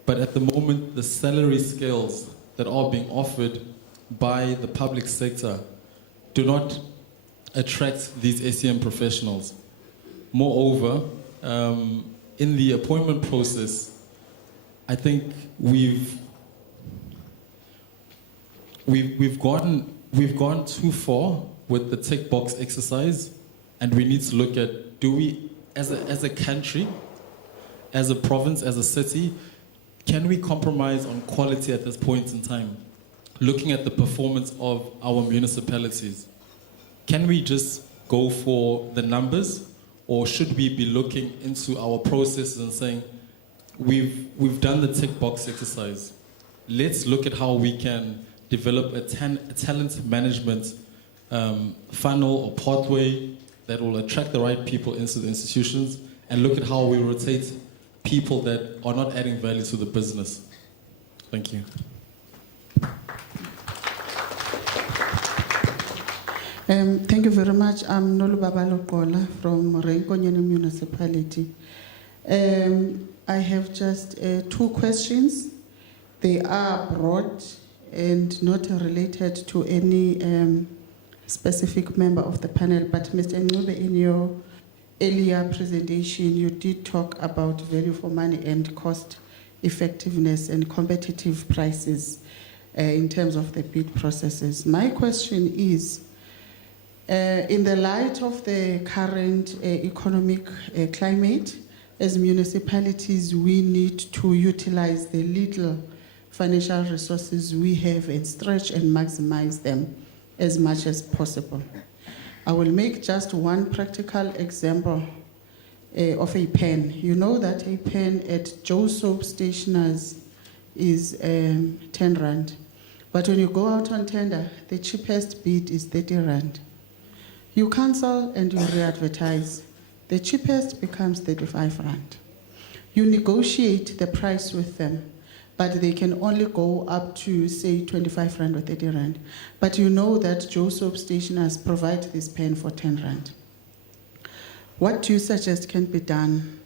but at the moment, the salary scales that are being offered by the public sector do not attract these SCM professionals. Moreover, in the appointment process, I think we've gone too far with the tick box exercise, and we need to look at, do we, as a country, as a province, as a city, can we compromise on quality at this point in time? Looking at the performance of our municipalities, can we just go for the numbers? Or should we be looking into our processes and saying, we've done the tick box exercise. Let's look at how we can develop a talent management funnel or pathway that will attract the right people into the institutions, and look at how we rotate people that are not adding value to the business. Thank you. Thank you very much. I'm Nolubabalo Kola from Renkonyene Municipality. I have just 2 questions. They are broad and not related to any specific member of the panel, but Mr. Ncube, in your earlier presentation, you did talk about value for money and cost effectiveness and competitive prices in terms of the bid processes. My question is, in the light of the current economic climate, as municipalities, we need to utilize the little financial resources we have and stretch and maximize them as much as possible. I will make just one practical example of a pen. You know that a pen at Joe Soap Stationers is 10 Rand. But when you go out on tender, the cheapest bid is 30 Rand. You cancel and you re-advertise. The cheapest becomes 35 Rand. You negotiate the price with them, but they can only go up to, say, 25 Rand or 30 Rand. But you know that Joe Soap Stationers provide this pen for 10 Rand. What do you suggest can be done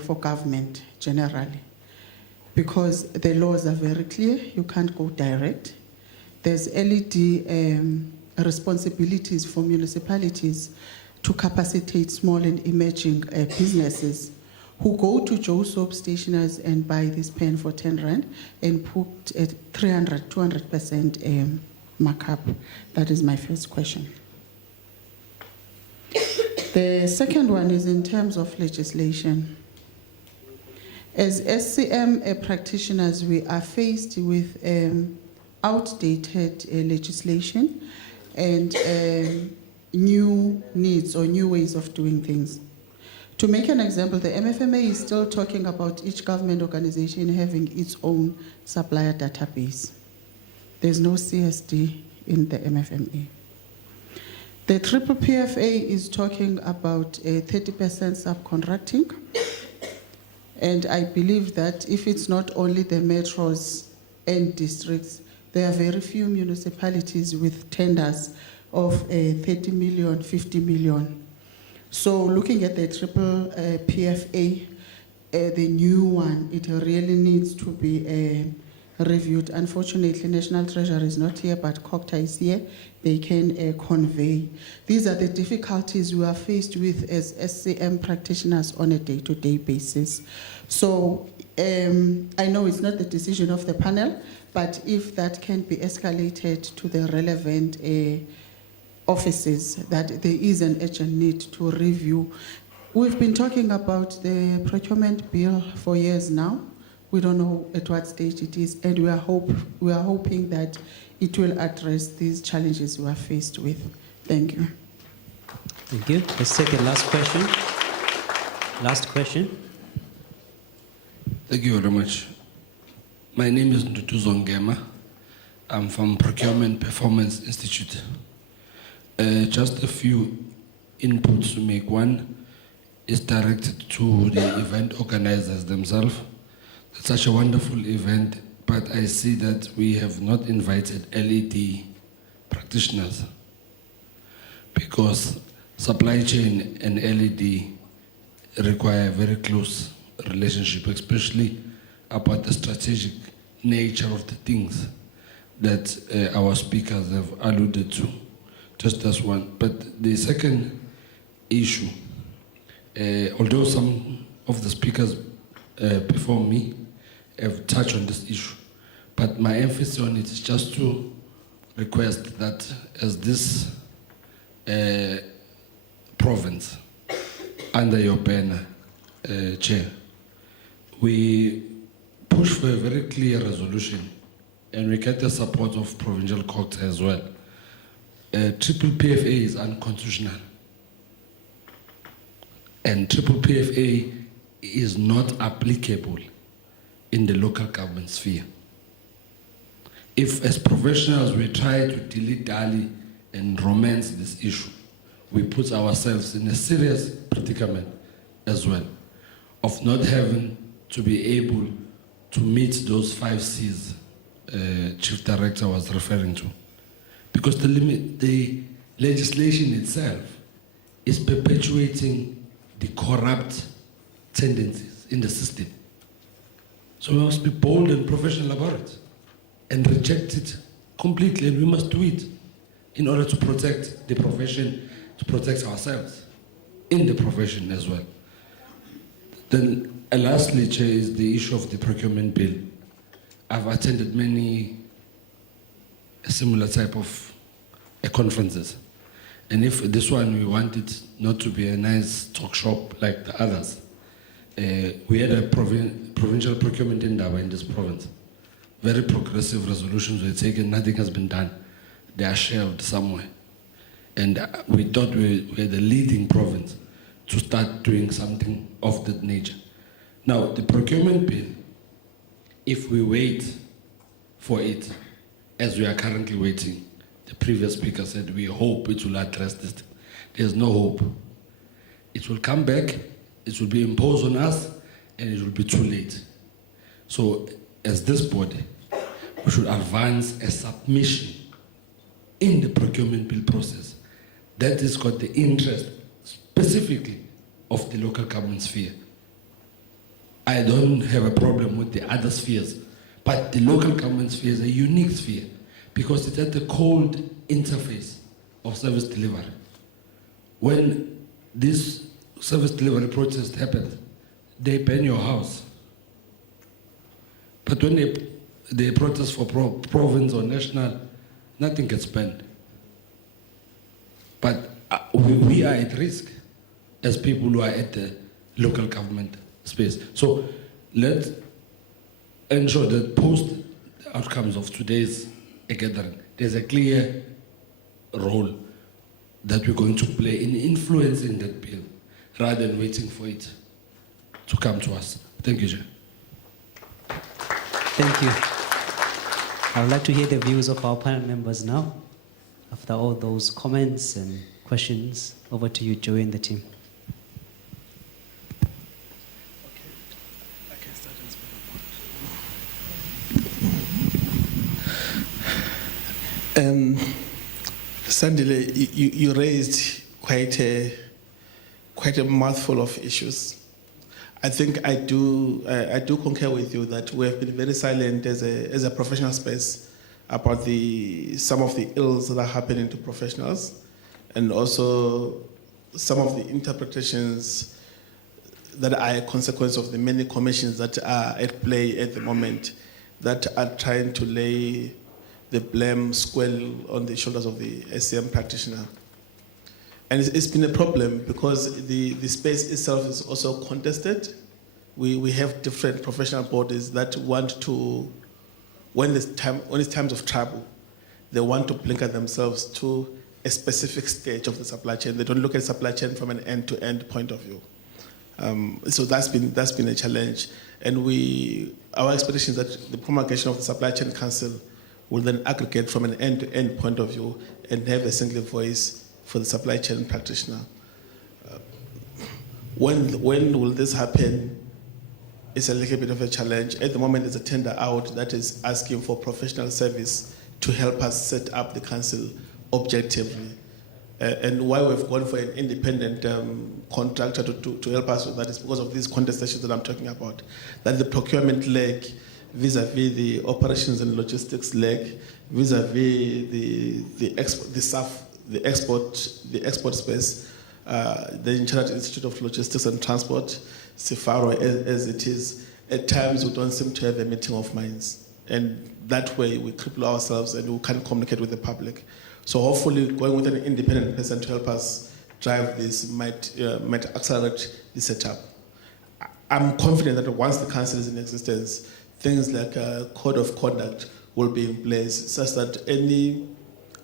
for government generally? Because the laws are very clear, you can't go direct. There's LED responsibilities for municipalities to capacitate small and emerging businesses who go to Joe Soap Stationers and buy this pen for 10 Rand and put a 200% markup. That is my first question. The second one is in terms of legislation. As SCM practitioners, we are faced with outdated legislation and new needs or new ways of doing things. To make an example, the MFMA is still talking about each government organization having its own supplier database. There's no CSD in the MFMA. The PPPFA is talking about a 30% subcontracting. And I believe that if it's not only the metros and districts, there are very few municipalities with tenders of 30 million, 50 million. So looking at the PPPFA, the new one, it really needs to be reviewed. Unfortunately, National Treasury is not here, but COCTA is here. They can convey. These are the difficulties we are faced with as SCM practitioners on a day-to-day basis. So I know it's not the decision of the panel, but if that can be escalated to the relevant offices, that there is an urgent need to review. We've been talking about the procurement bill for years now. We don't know at what stage it is, and we are hoping that it will address these challenges we are faced with. Thank you. Thank you. Let's take the last question. Last question. Thank you very much. My name is Ndutuzo Ngema. I'm from Procurement Performance Institute. Just a few inputs to make. One is directed to the event organizers themselves. It's such a wonderful event, but I see that we have not invited LED practitioners because supply chain and LED require a very close relationship, especially about the strategic nature of the things that our speakers have alluded to. Just as one. But the second issue, although some of the speakers before me have touched on this issue, but my emphasis on it is just to request that as this province, under your banner, Chair, we push for a very clear resolution and we get the support of provincial courts as well. PPPFA is unconstitutional, and PPPFA is not applicable in the local government sphere. If as professionals we try to dilly-dally and romance this issue, we put ourselves in a serious predicament as well of not having to be able to meet those 5 C's Chief Director was referring to. Because the legislation itself is perpetuating the corrupt tendencies in the system. So we must be bold and professional about it and reject it completely, and we must do it in order to protect the profession, to protect ourselves in the profession as well. Then lastly, Chair, is the issue of the procurement bill. I've attended many similar type of conferences. And if this one we want it not to be a nice talk shop like the others, we had a provincial procurement in Daba in this province. Very progressive resolutions were taken, nothing has been done. They are shelved somewhere. And we thought we were the leading province to start doing something of that nature. Now, the procurement bill, if we wait for it, as we are currently waiting, the previous speaker said we hope it will address this. There's no hope. It will come back, it will be imposed on us, and it will be too late. So, as this body, we should advance a submission in the procurement bill process that has got the interest specifically of the local government sphere. I don't have a problem with the other spheres, but the local government sphere is a unique sphere because it's at the cold interface of service delivery. When this service delivery protest happens, they burn your house. But when they protest for province or national, nothing gets banned. But we are at risk as people who are at the local government space. So let's ensure that post the outcomes of today's gathering, there's a clear role that we're going to play in influencing that bill rather than waiting for it to come to us. Thank you, Chair. Thank you. I would like to hear the views of our panel members now. After all those comments and questions, over to you, Joey and the team. Sandile, you raised quite a mouthful of issues. I think I do concur with you that we have been very silent as a professional space about some of the ills that are happening to professionals, and also some of the interpretations that are a consequence of the many commissions that are at play at the moment that are trying to lay the blame squarely on the shoulders of the SCM practitioner. And it's been a problem because the space itself is also contested. We have different professional bodies that want to, when it's times of trouble, they want to blinker themselves to a specific stage of the supply chain. They don't look at supply chain from an end-to-end point of view. So that's been a challenge. And our expectation is that the promulgation of the Supply Chain Council will then aggregate from an end-to-end point of view and have a single voice for the supply chain practitioner. When will this happen? It's a little bit of a challenge. At the moment, there's a tender out that is asking for professional service to help us set up the council objectively. And why we've gone for an independent contractor to help us with that is because of these contestations that I'm talking about. That the procurement leg, vis-a-vis the operations and logistics leg, vis-a-vis the export space, the International Institute of Logistics and Transport, CIFARO as it is, at times we don't seem to have a meeting of minds. And that way we cripple ourselves and we can't communicate with the public. So hopefully going with an independent person to help us drive this might accelerate the setup. I'm confident that once the council is in existence, things like a code of conduct will be in place such that any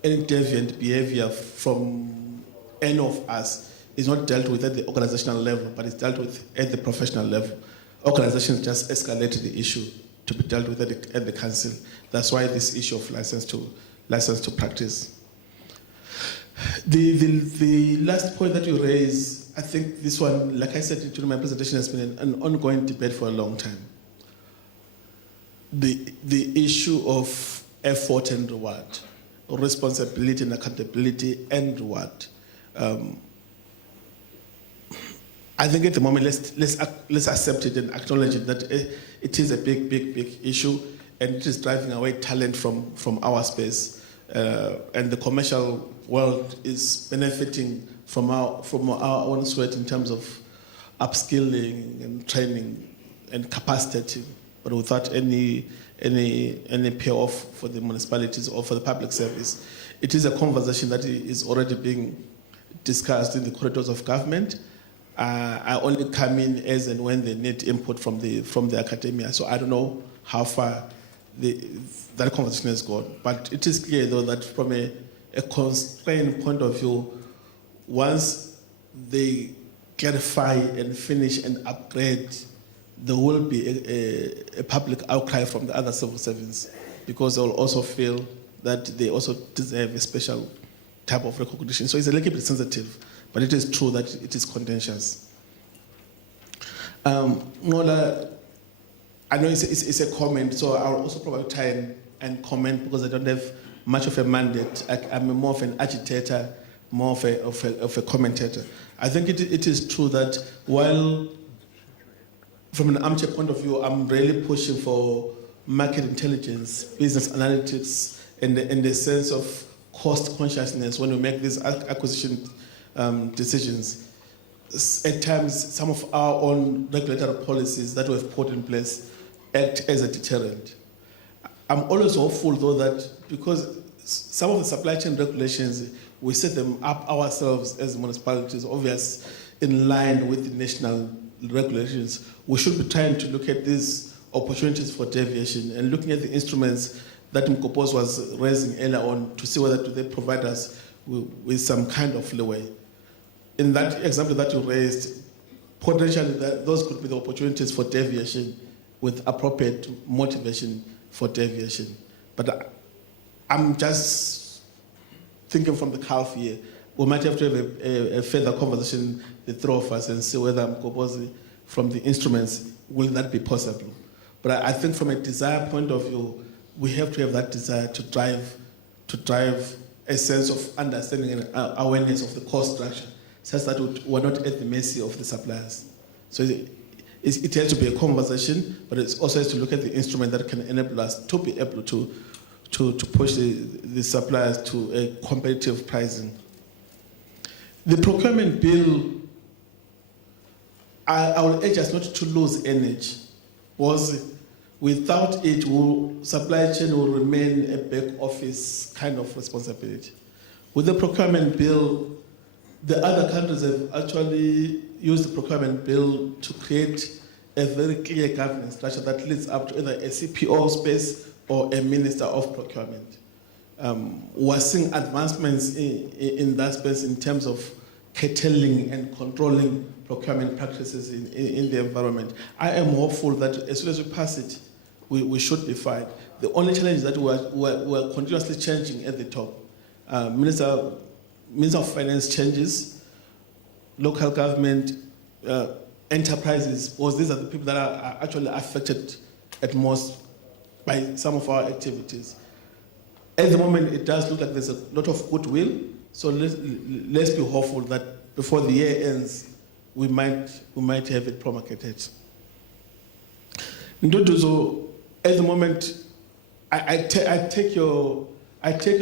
deviant behavior from any of us is not dealt with at the organizational level, but it's dealt with at the professional level. Organizations just escalate the issue to be dealt with at the council. That's why this issue of license to practice. The last point that you raised, I think this one, like I said during my presentation, has been an ongoing debate for a long time. The issue of effort and reward. responsibility and accountability and reward. I think at the moment, let's accept it and acknowledge it that it is a big issue, and it is driving away talent from our space. And the commercial world is benefiting from our own sweat in terms of upskilling and training and capacity, but without any payoff for the municipalities or for the public service. It is a conversation that is already being discussed in the corridors of government. I only come in as and when they need input from the academia, so I don't know how far that conversation has gone. But it is clear, though, that from a constrained point of view, once they clarify and finish and upgrade, there will be a public outcry from the other civil servants, because they will also feel that they also deserve a special type of recognition. So it's a little bit sensitive, but it is true that it is contentious. Nola, I know it's a comment, so I'll also probably try and comment, because I don't have much of a mandate. I'm more of an agitator, more of a commentator. I think it is true that while from an armchair point of view, I'm really pushing for market intelligence, business analytics, and the sense of cost consciousness when we make these acquisition decisions. At times, some of our own regulatory policies that we've put in place act as a deterrent. I'm always hopeful, though, that because some of the supply chain regulations, we set them up ourselves as municipalities, obviously in line with the national regulations, we should be trying to look at these opportunities for deviation and looking at the instruments that Mkopos was raising earlier on to see whether they provide us with some kind of leeway. In that example that you raised, potentially those could be the opportunities for deviation with appropriate motivation for deviation. But I'm just thinking from the calf here, we might have to have a further conversation, the three of us, and see whether Mkopozi, from the instruments, will that be possible. But I think from a desire point of view, we have to have that desire to drive a sense of understanding and awareness of the cost structure, such that we're not at the mercy of the suppliers. So it has to be a conversation, but it also has to look at the instrument that can enable us to be able to push the suppliers to a competitive pricing. The procurement bill, I will urge us not to lose energy, because without it, supply chain will remain a back office kind of responsibility. With the procurement bill, the other countries have actually used the procurement bill to create a very clear governance structure that leads up to either a CPO space or a minister of procurement. We're seeing advancements in that space in terms of curtailing and controlling procurement practices in the environment. I am hopeful that as soon as we pass it, we should be fine. The only challenge is that we're continuously changing at the top. Minister of Finance changes, local government, enterprises, because these are the people that are actually affected at most by some of our activities. At the moment, it does look like there's a lot of goodwill, so let's be hopeful that before the year ends, we might have it promulgated. Nduduzo, at the moment, I take your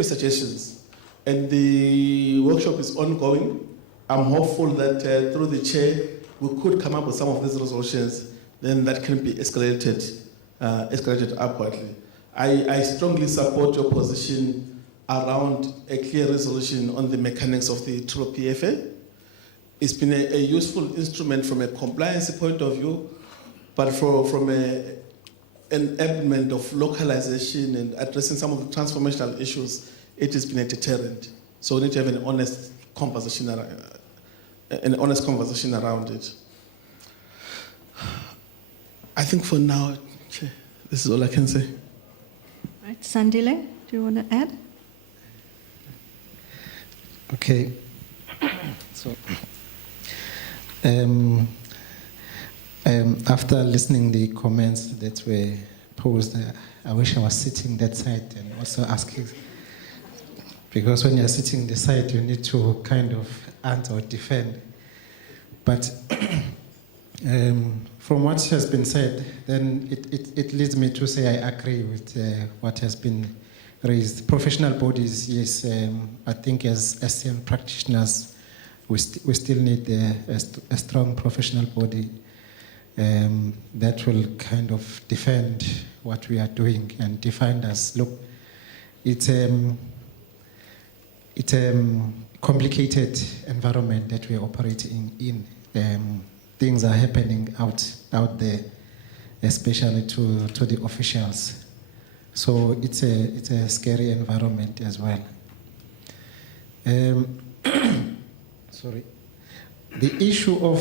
suggestions, and the workshop is ongoing. I'm hopeful that through the chair, we could come up with some of these resolutions, then that can be escalated upwardly. I strongly support your position around a clear resolution on the mechanics of the triple PFA. It's been a useful instrument from a compliance point of view, but from an element of localization and addressing some of the transformational issues, it has been a deterrent. So we need to have an honest conversation around it. I think for now, this is all I can say. Right, Sandile, do you want to add? Okay. So, after listening to the comments that were posed, I wish I was sitting that side and also asking because when you're sitting the side, you need to kind of answer or defend. But from what has been said, then it leads me to say I agree with what has been raised. Professional bodies, yes, I think as SCM practitioners, we still need a strong professional body that will kind of defend what we are doing and define us. Look, it's a complicated environment that we are operating in. Things are happening out there, especially to the officials. So it's a scary environment as well. Sorry. The issue of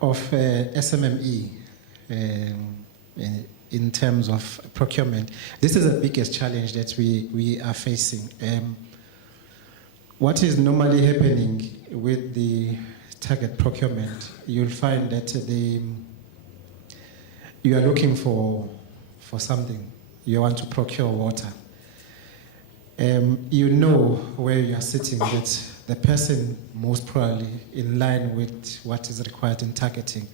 SMME in terms of procurement, this is the biggest challenge that we are facing. What is normally happening with the target procurement, you'll find that you are looking for something. You want to procure water. You know where you are sitting, that the person most probably in line with what is required in targeting.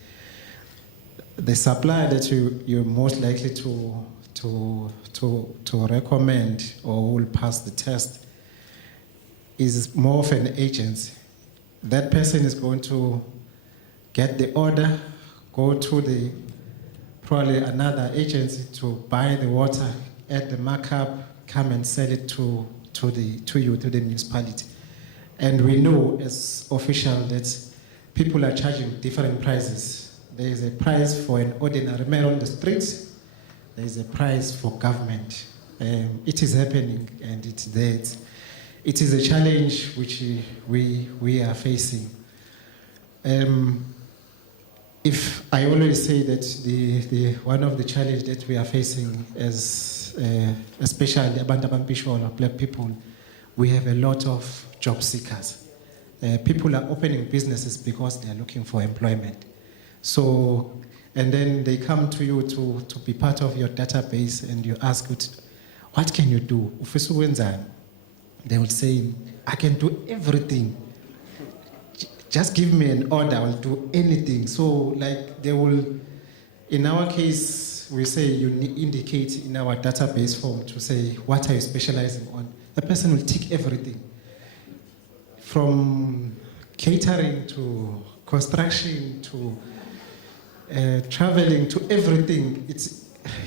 The supplier that you're most likely to recommend or will pass the test is more of an agency. That person is going to get the order, go to probably another agency to buy the water, add the markup, come and sell it to the municipality. And we know as officials that people are charging different prices. There is a price for an ordinary man on the streets. There is a price for government. It is happening and it's there. It is a challenge which we are facing. If I always say that the one of the challenges that we are facing as especially abantu abampisho or black people, we have a lot of job seekers. People are opening businesses because they are looking for employment. So, and then they come to you to be part of your database and you ask, what can you do? They will say, I can do everything. Just give me an order, I'll do anything. So like they will, in our case, we say you indicate in our database form to say, what are you specializing on? The person will tick everything. From catering to construction to traveling to everything,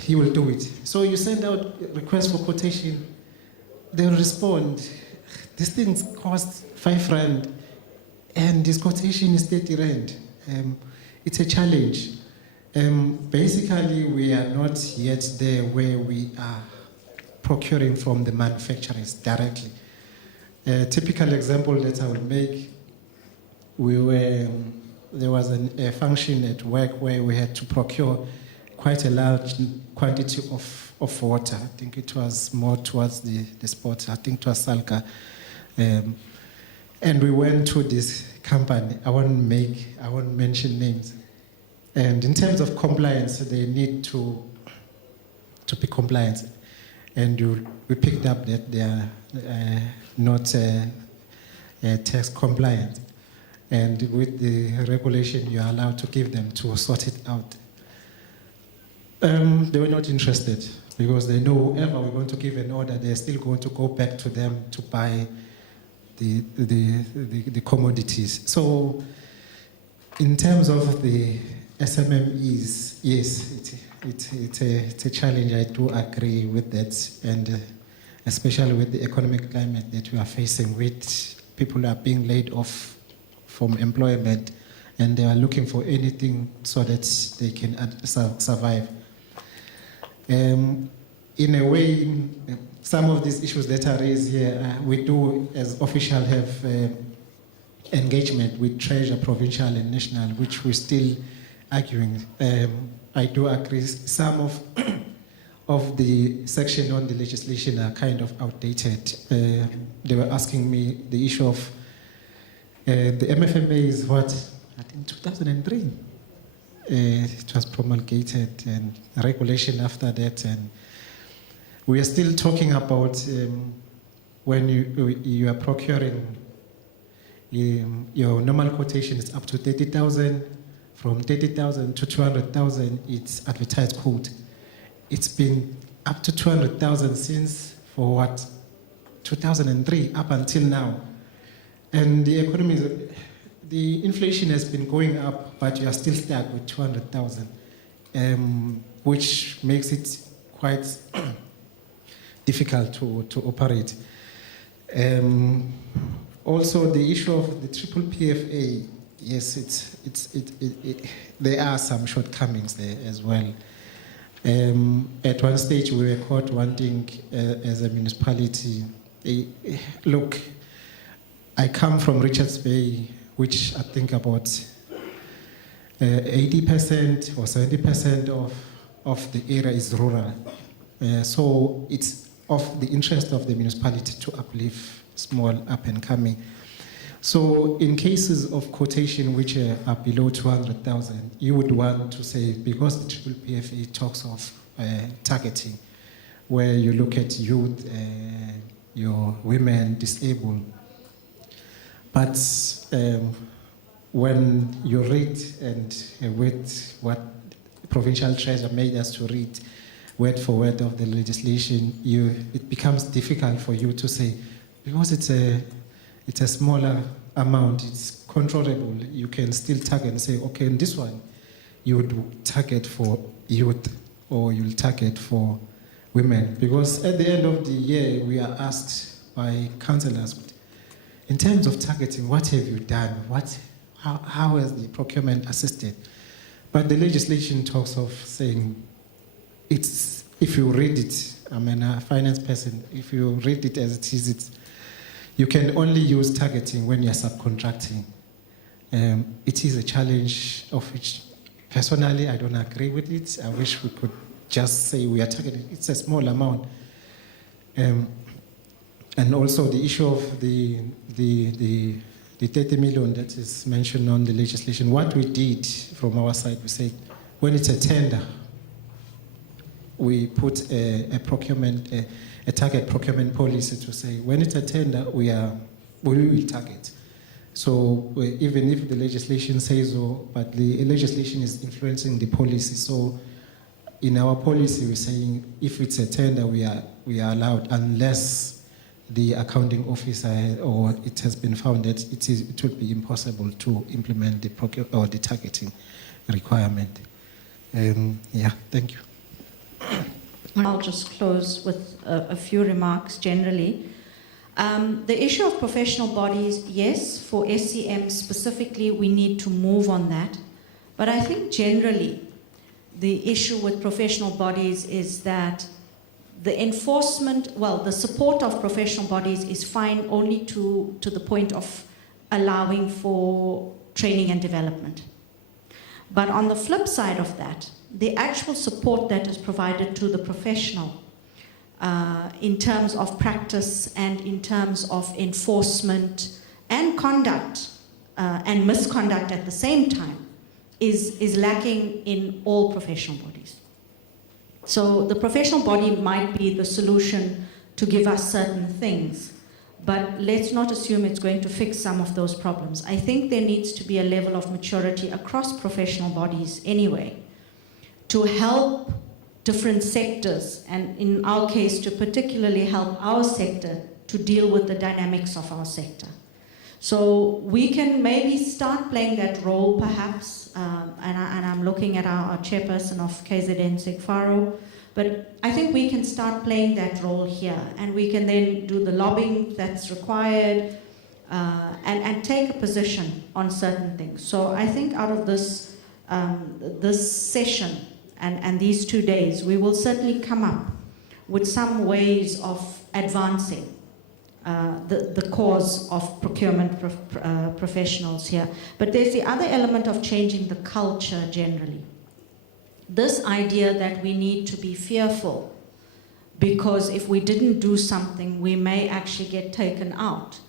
he will do it. So you send out requests for quotation, they'll respond. This thing costs 5 rand and this quotation is 30 rand. It's a challenge. Basically, we are not yet there where we are procuring from the manufacturers directly. A typical example that I will make, there was a function at work where we had to procure quite a large quantity of water. I think it was more towards the sport. I think it was Salka. And we went to this company. I won't mention names. And in terms of compliance, they need to be compliant. And we picked up that they are not tax compliant. And with the regulation, you are allowed to give them to sort it out. They were not interested because they know whoever we're going to give an order, they're still going to go back to them to buy the commodities. So in terms of the SMMEs, yes, it's a challenge. I do agree with that, and especially with the economic climate that we are facing, with people are being laid off from employment, and they are looking for anything so that they can survive. In a way, some of these issues that are raised here, we do, as officials, have engagement with Treasury, provincial and national, which we're still arguing. I do agree some of the section on the legislation are kind of outdated. They were asking me the issue of the MFMA is what? I think 2003. It was promulgated and regulation after that, and we are still talking about when you are procuring, your normal quotation is up to 30,000. From 30,000 to 200,000, it's advertised quote. It's been up to 200,000 since, for what, 2003 up until now. And the economy, the inflation has been going up, but you are still stuck with 200,000, which makes it quite difficult to operate. Also, the issue of the triple PFA, yes, there are some shortcomings there as well. At one stage, we were caught wanting, as a municipality, look, I come from Richards Bay, which I think about 80% or 70% of the area is rural. So it's of the interest of the municipality to uplift small up and coming. So in cases of quotation which are below 200,000, you would want to say, because the triple PFA talks of targeting, where you look at youth, your women, disabled. But when you read, and with what Provincial Treasurer made us to read word for word of the legislation, it becomes difficult for you to say, because it's a smaller amount, it's controllable, you can still target and say, okay, in this one, you would target for youth, or you'll target for women. Because at the end of the year, we are asked by councillors, in terms of targeting, what have you done? How has the procurement assisted? But the legislation talks of saying, if you read it, I'm a finance person, if you read it as it is, you can only use targeting when you're subcontracting. It is a challenge of which, personally, I don't agree with it. I wish we could just say we are targeting. It's a small amount. And also the issue of the 30 million that is mentioned on the legislation. What we did from our side, we said, when it's a tender, we put a target procurement policy to say, when it's a tender, we will target. So even if the legislation says so, but the legislation is influencing the policy. So in our policy, we're saying if it's a tender, we are allowed, unless the accounting officer or it has been found that it would be impossible to implement the targeting requirement. Yeah, thank you. I'll just close with a few remarks generally. The issue of professional bodies, yes, for SCM specifically, we need to move on that. But I think generally, the issue with professional bodies is that the enforcement, the support of professional bodies is fine only to the point of allowing for training and development. But on the flip side of that, the actual support that is provided to the professional in terms of practice and in terms of enforcement and conduct and misconduct at the same time is lacking in all professional bodies. So the professional body might be the solution to give us certain things, but let's not assume it's going to fix some of those problems. I think there needs to be a level of maturity across professional bodies anyway, to help different sectors, and in our case, to particularly help our sector to deal with the dynamics of our sector. So we can maybe start playing that role, perhaps, and I'm looking at our chairperson of KZN, Sigfaro, but I think we can start playing that role here, and we can then do the lobbying that's required, and take a position on certain things. So I think out of this, this session, and these 2 days, we will certainly come up with some ways of advancing the cause of procurement professionals here. But there's the other element of changing the culture generally. This idea that we need to be fearful because if we didn't do something, we may actually get taken out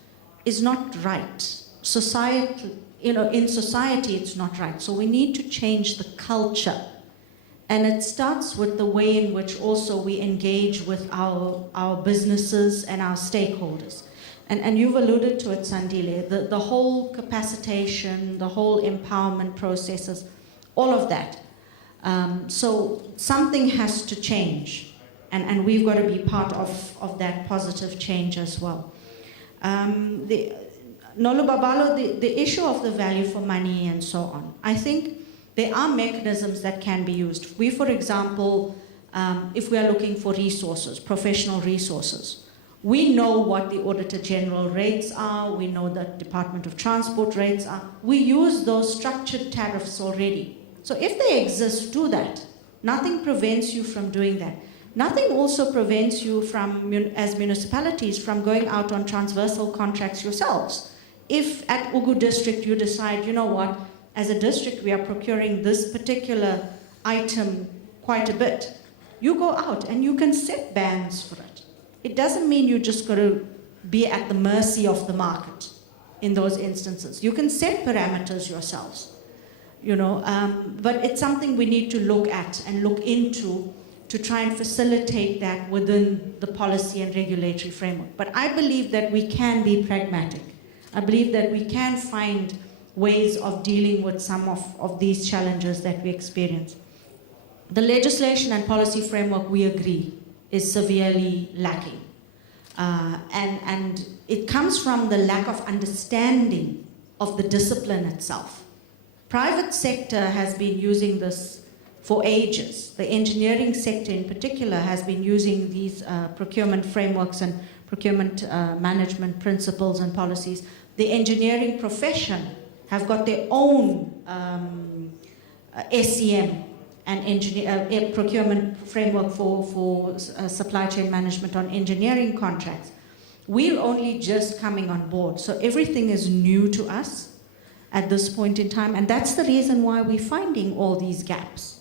is not right. Society, in society, it's not right. So we need to change the culture And it starts with the way in which also we engage with our businesses and our stakeholders. And you've alluded to it, Sandile, the whole capacitation, the whole empowerment processes, all of that. So something has to change, and we've got to be part of that positive change as well. Nolu Babalo, the issue of the value for money and so on, I think there are mechanisms that can be used. We, for example, if we are looking for resources, professional resources, we know what the Auditor General rates are, we know that Department of Transport rates are. We use those structured tariffs already. So if they exist, do that. Nothing prevents you from doing that. Nothing also prevents you from, as municipalities, from going out on transversal contracts yourselves. If at Ugu District you decide, you know what, as a district we are procuring this particular item quite a bit, you go out and you can set bans for it. It doesn't mean you just got to be at the mercy of the market in those instances. You can set parameters yourselves, you know, but it's something we need to look at and look into to try and facilitate that within the policy and regulatory framework. But I believe that we can be pragmatic. I believe that we can find ways of dealing with some of these challenges that we experience. The legislation and policy framework, we agree, is severely lacking. And it comes from the lack of understanding of the discipline itself. Private sector has been using this for ages. The engineering sector in particular has been using these procurement frameworks and procurement management principles and policies. The engineering profession have got their own SCM and procurement framework for supply chain management on engineering contracts. We're only just coming on board, so everything is new to us at this point in time, and that's the reason why we're finding all these gaps.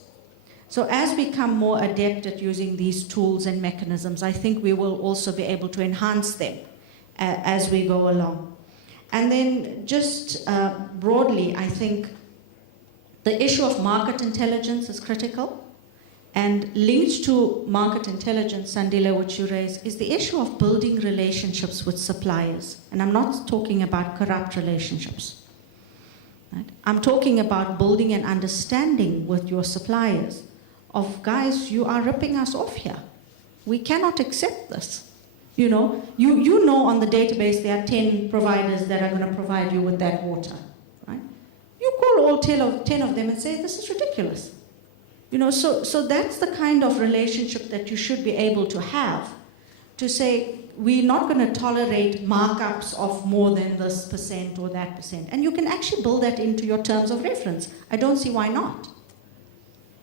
So as we become more adept at using these tools and mechanisms, I think we will also be able to enhance them as we go along. And then just broadly, I think the issue of market intelligence is critical. And linked to market intelligence, Sandile, which you raised, is the issue of building relationships with suppliers. And I'm not talking about corrupt relationships. Right? I'm talking about building an understanding with your suppliers of, guys, you are ripping us off here. We cannot accept this. You know, you know on the database there are 10 providers that are going to provide you with that water. Right? You call all 10 of them and say, this is ridiculous. You know, so that's the kind of relationship that you should be able to have, to say, we're not going to tolerate markups of more than this percent or that percent. And you can actually build that into your terms of reference. I don't see why not.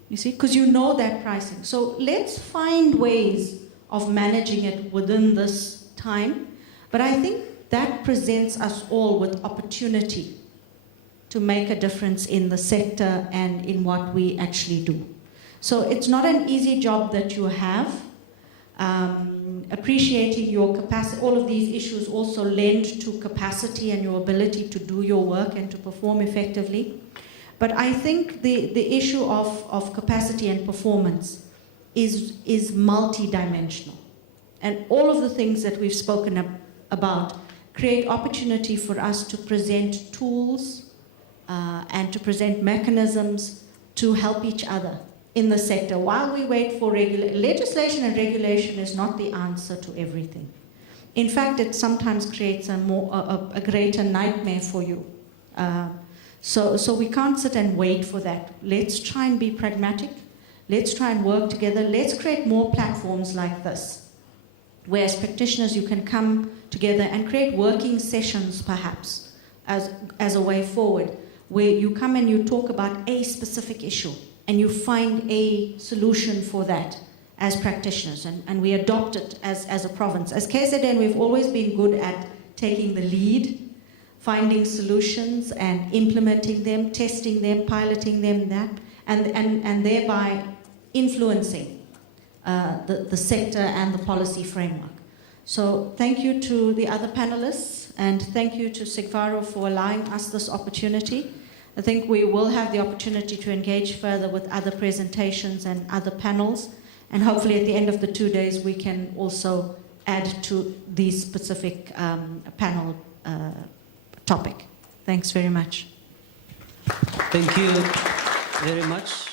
You see, because you know that pricing. So let's find ways of managing it within this time. But I think that presents us all with opportunity to make a difference in the sector and in what we actually do. So it's not an easy job that you have. Appreciating your capacity, all of these issues also lend to capacity and your ability to do your work and to perform effectively. But I think the issue of capacity and performance is multi-dimensional. And all of the things that we've spoken about create opportunity for us to present tools and to present mechanisms to help each other in the sector while we wait for legislation. And regulation is not the answer to everything. In fact, it sometimes creates a greater nightmare for you. So we can't sit and wait for that. Let's try and be pragmatic. Let's try and work together. Let's create more platforms like this, where as practitioners you can come together and create working sessions perhaps as a way forward, where you come and you talk about a specific issue and you find a solution for that as practitioners, and we adopt it as a province. As KZN, we've always been good at taking the lead, finding solutions and implementing them, testing them, piloting them, and thereby influencing the sector and the policy framework. So thank you to the other panelists, and thank you to Sigvaro for allowing us this opportunity. I think we will have the opportunity to engage further with other presentations and other panels, and hopefully at the end of the 2 days we can also add to the specific panel topic. Thanks very much. Thank you very much.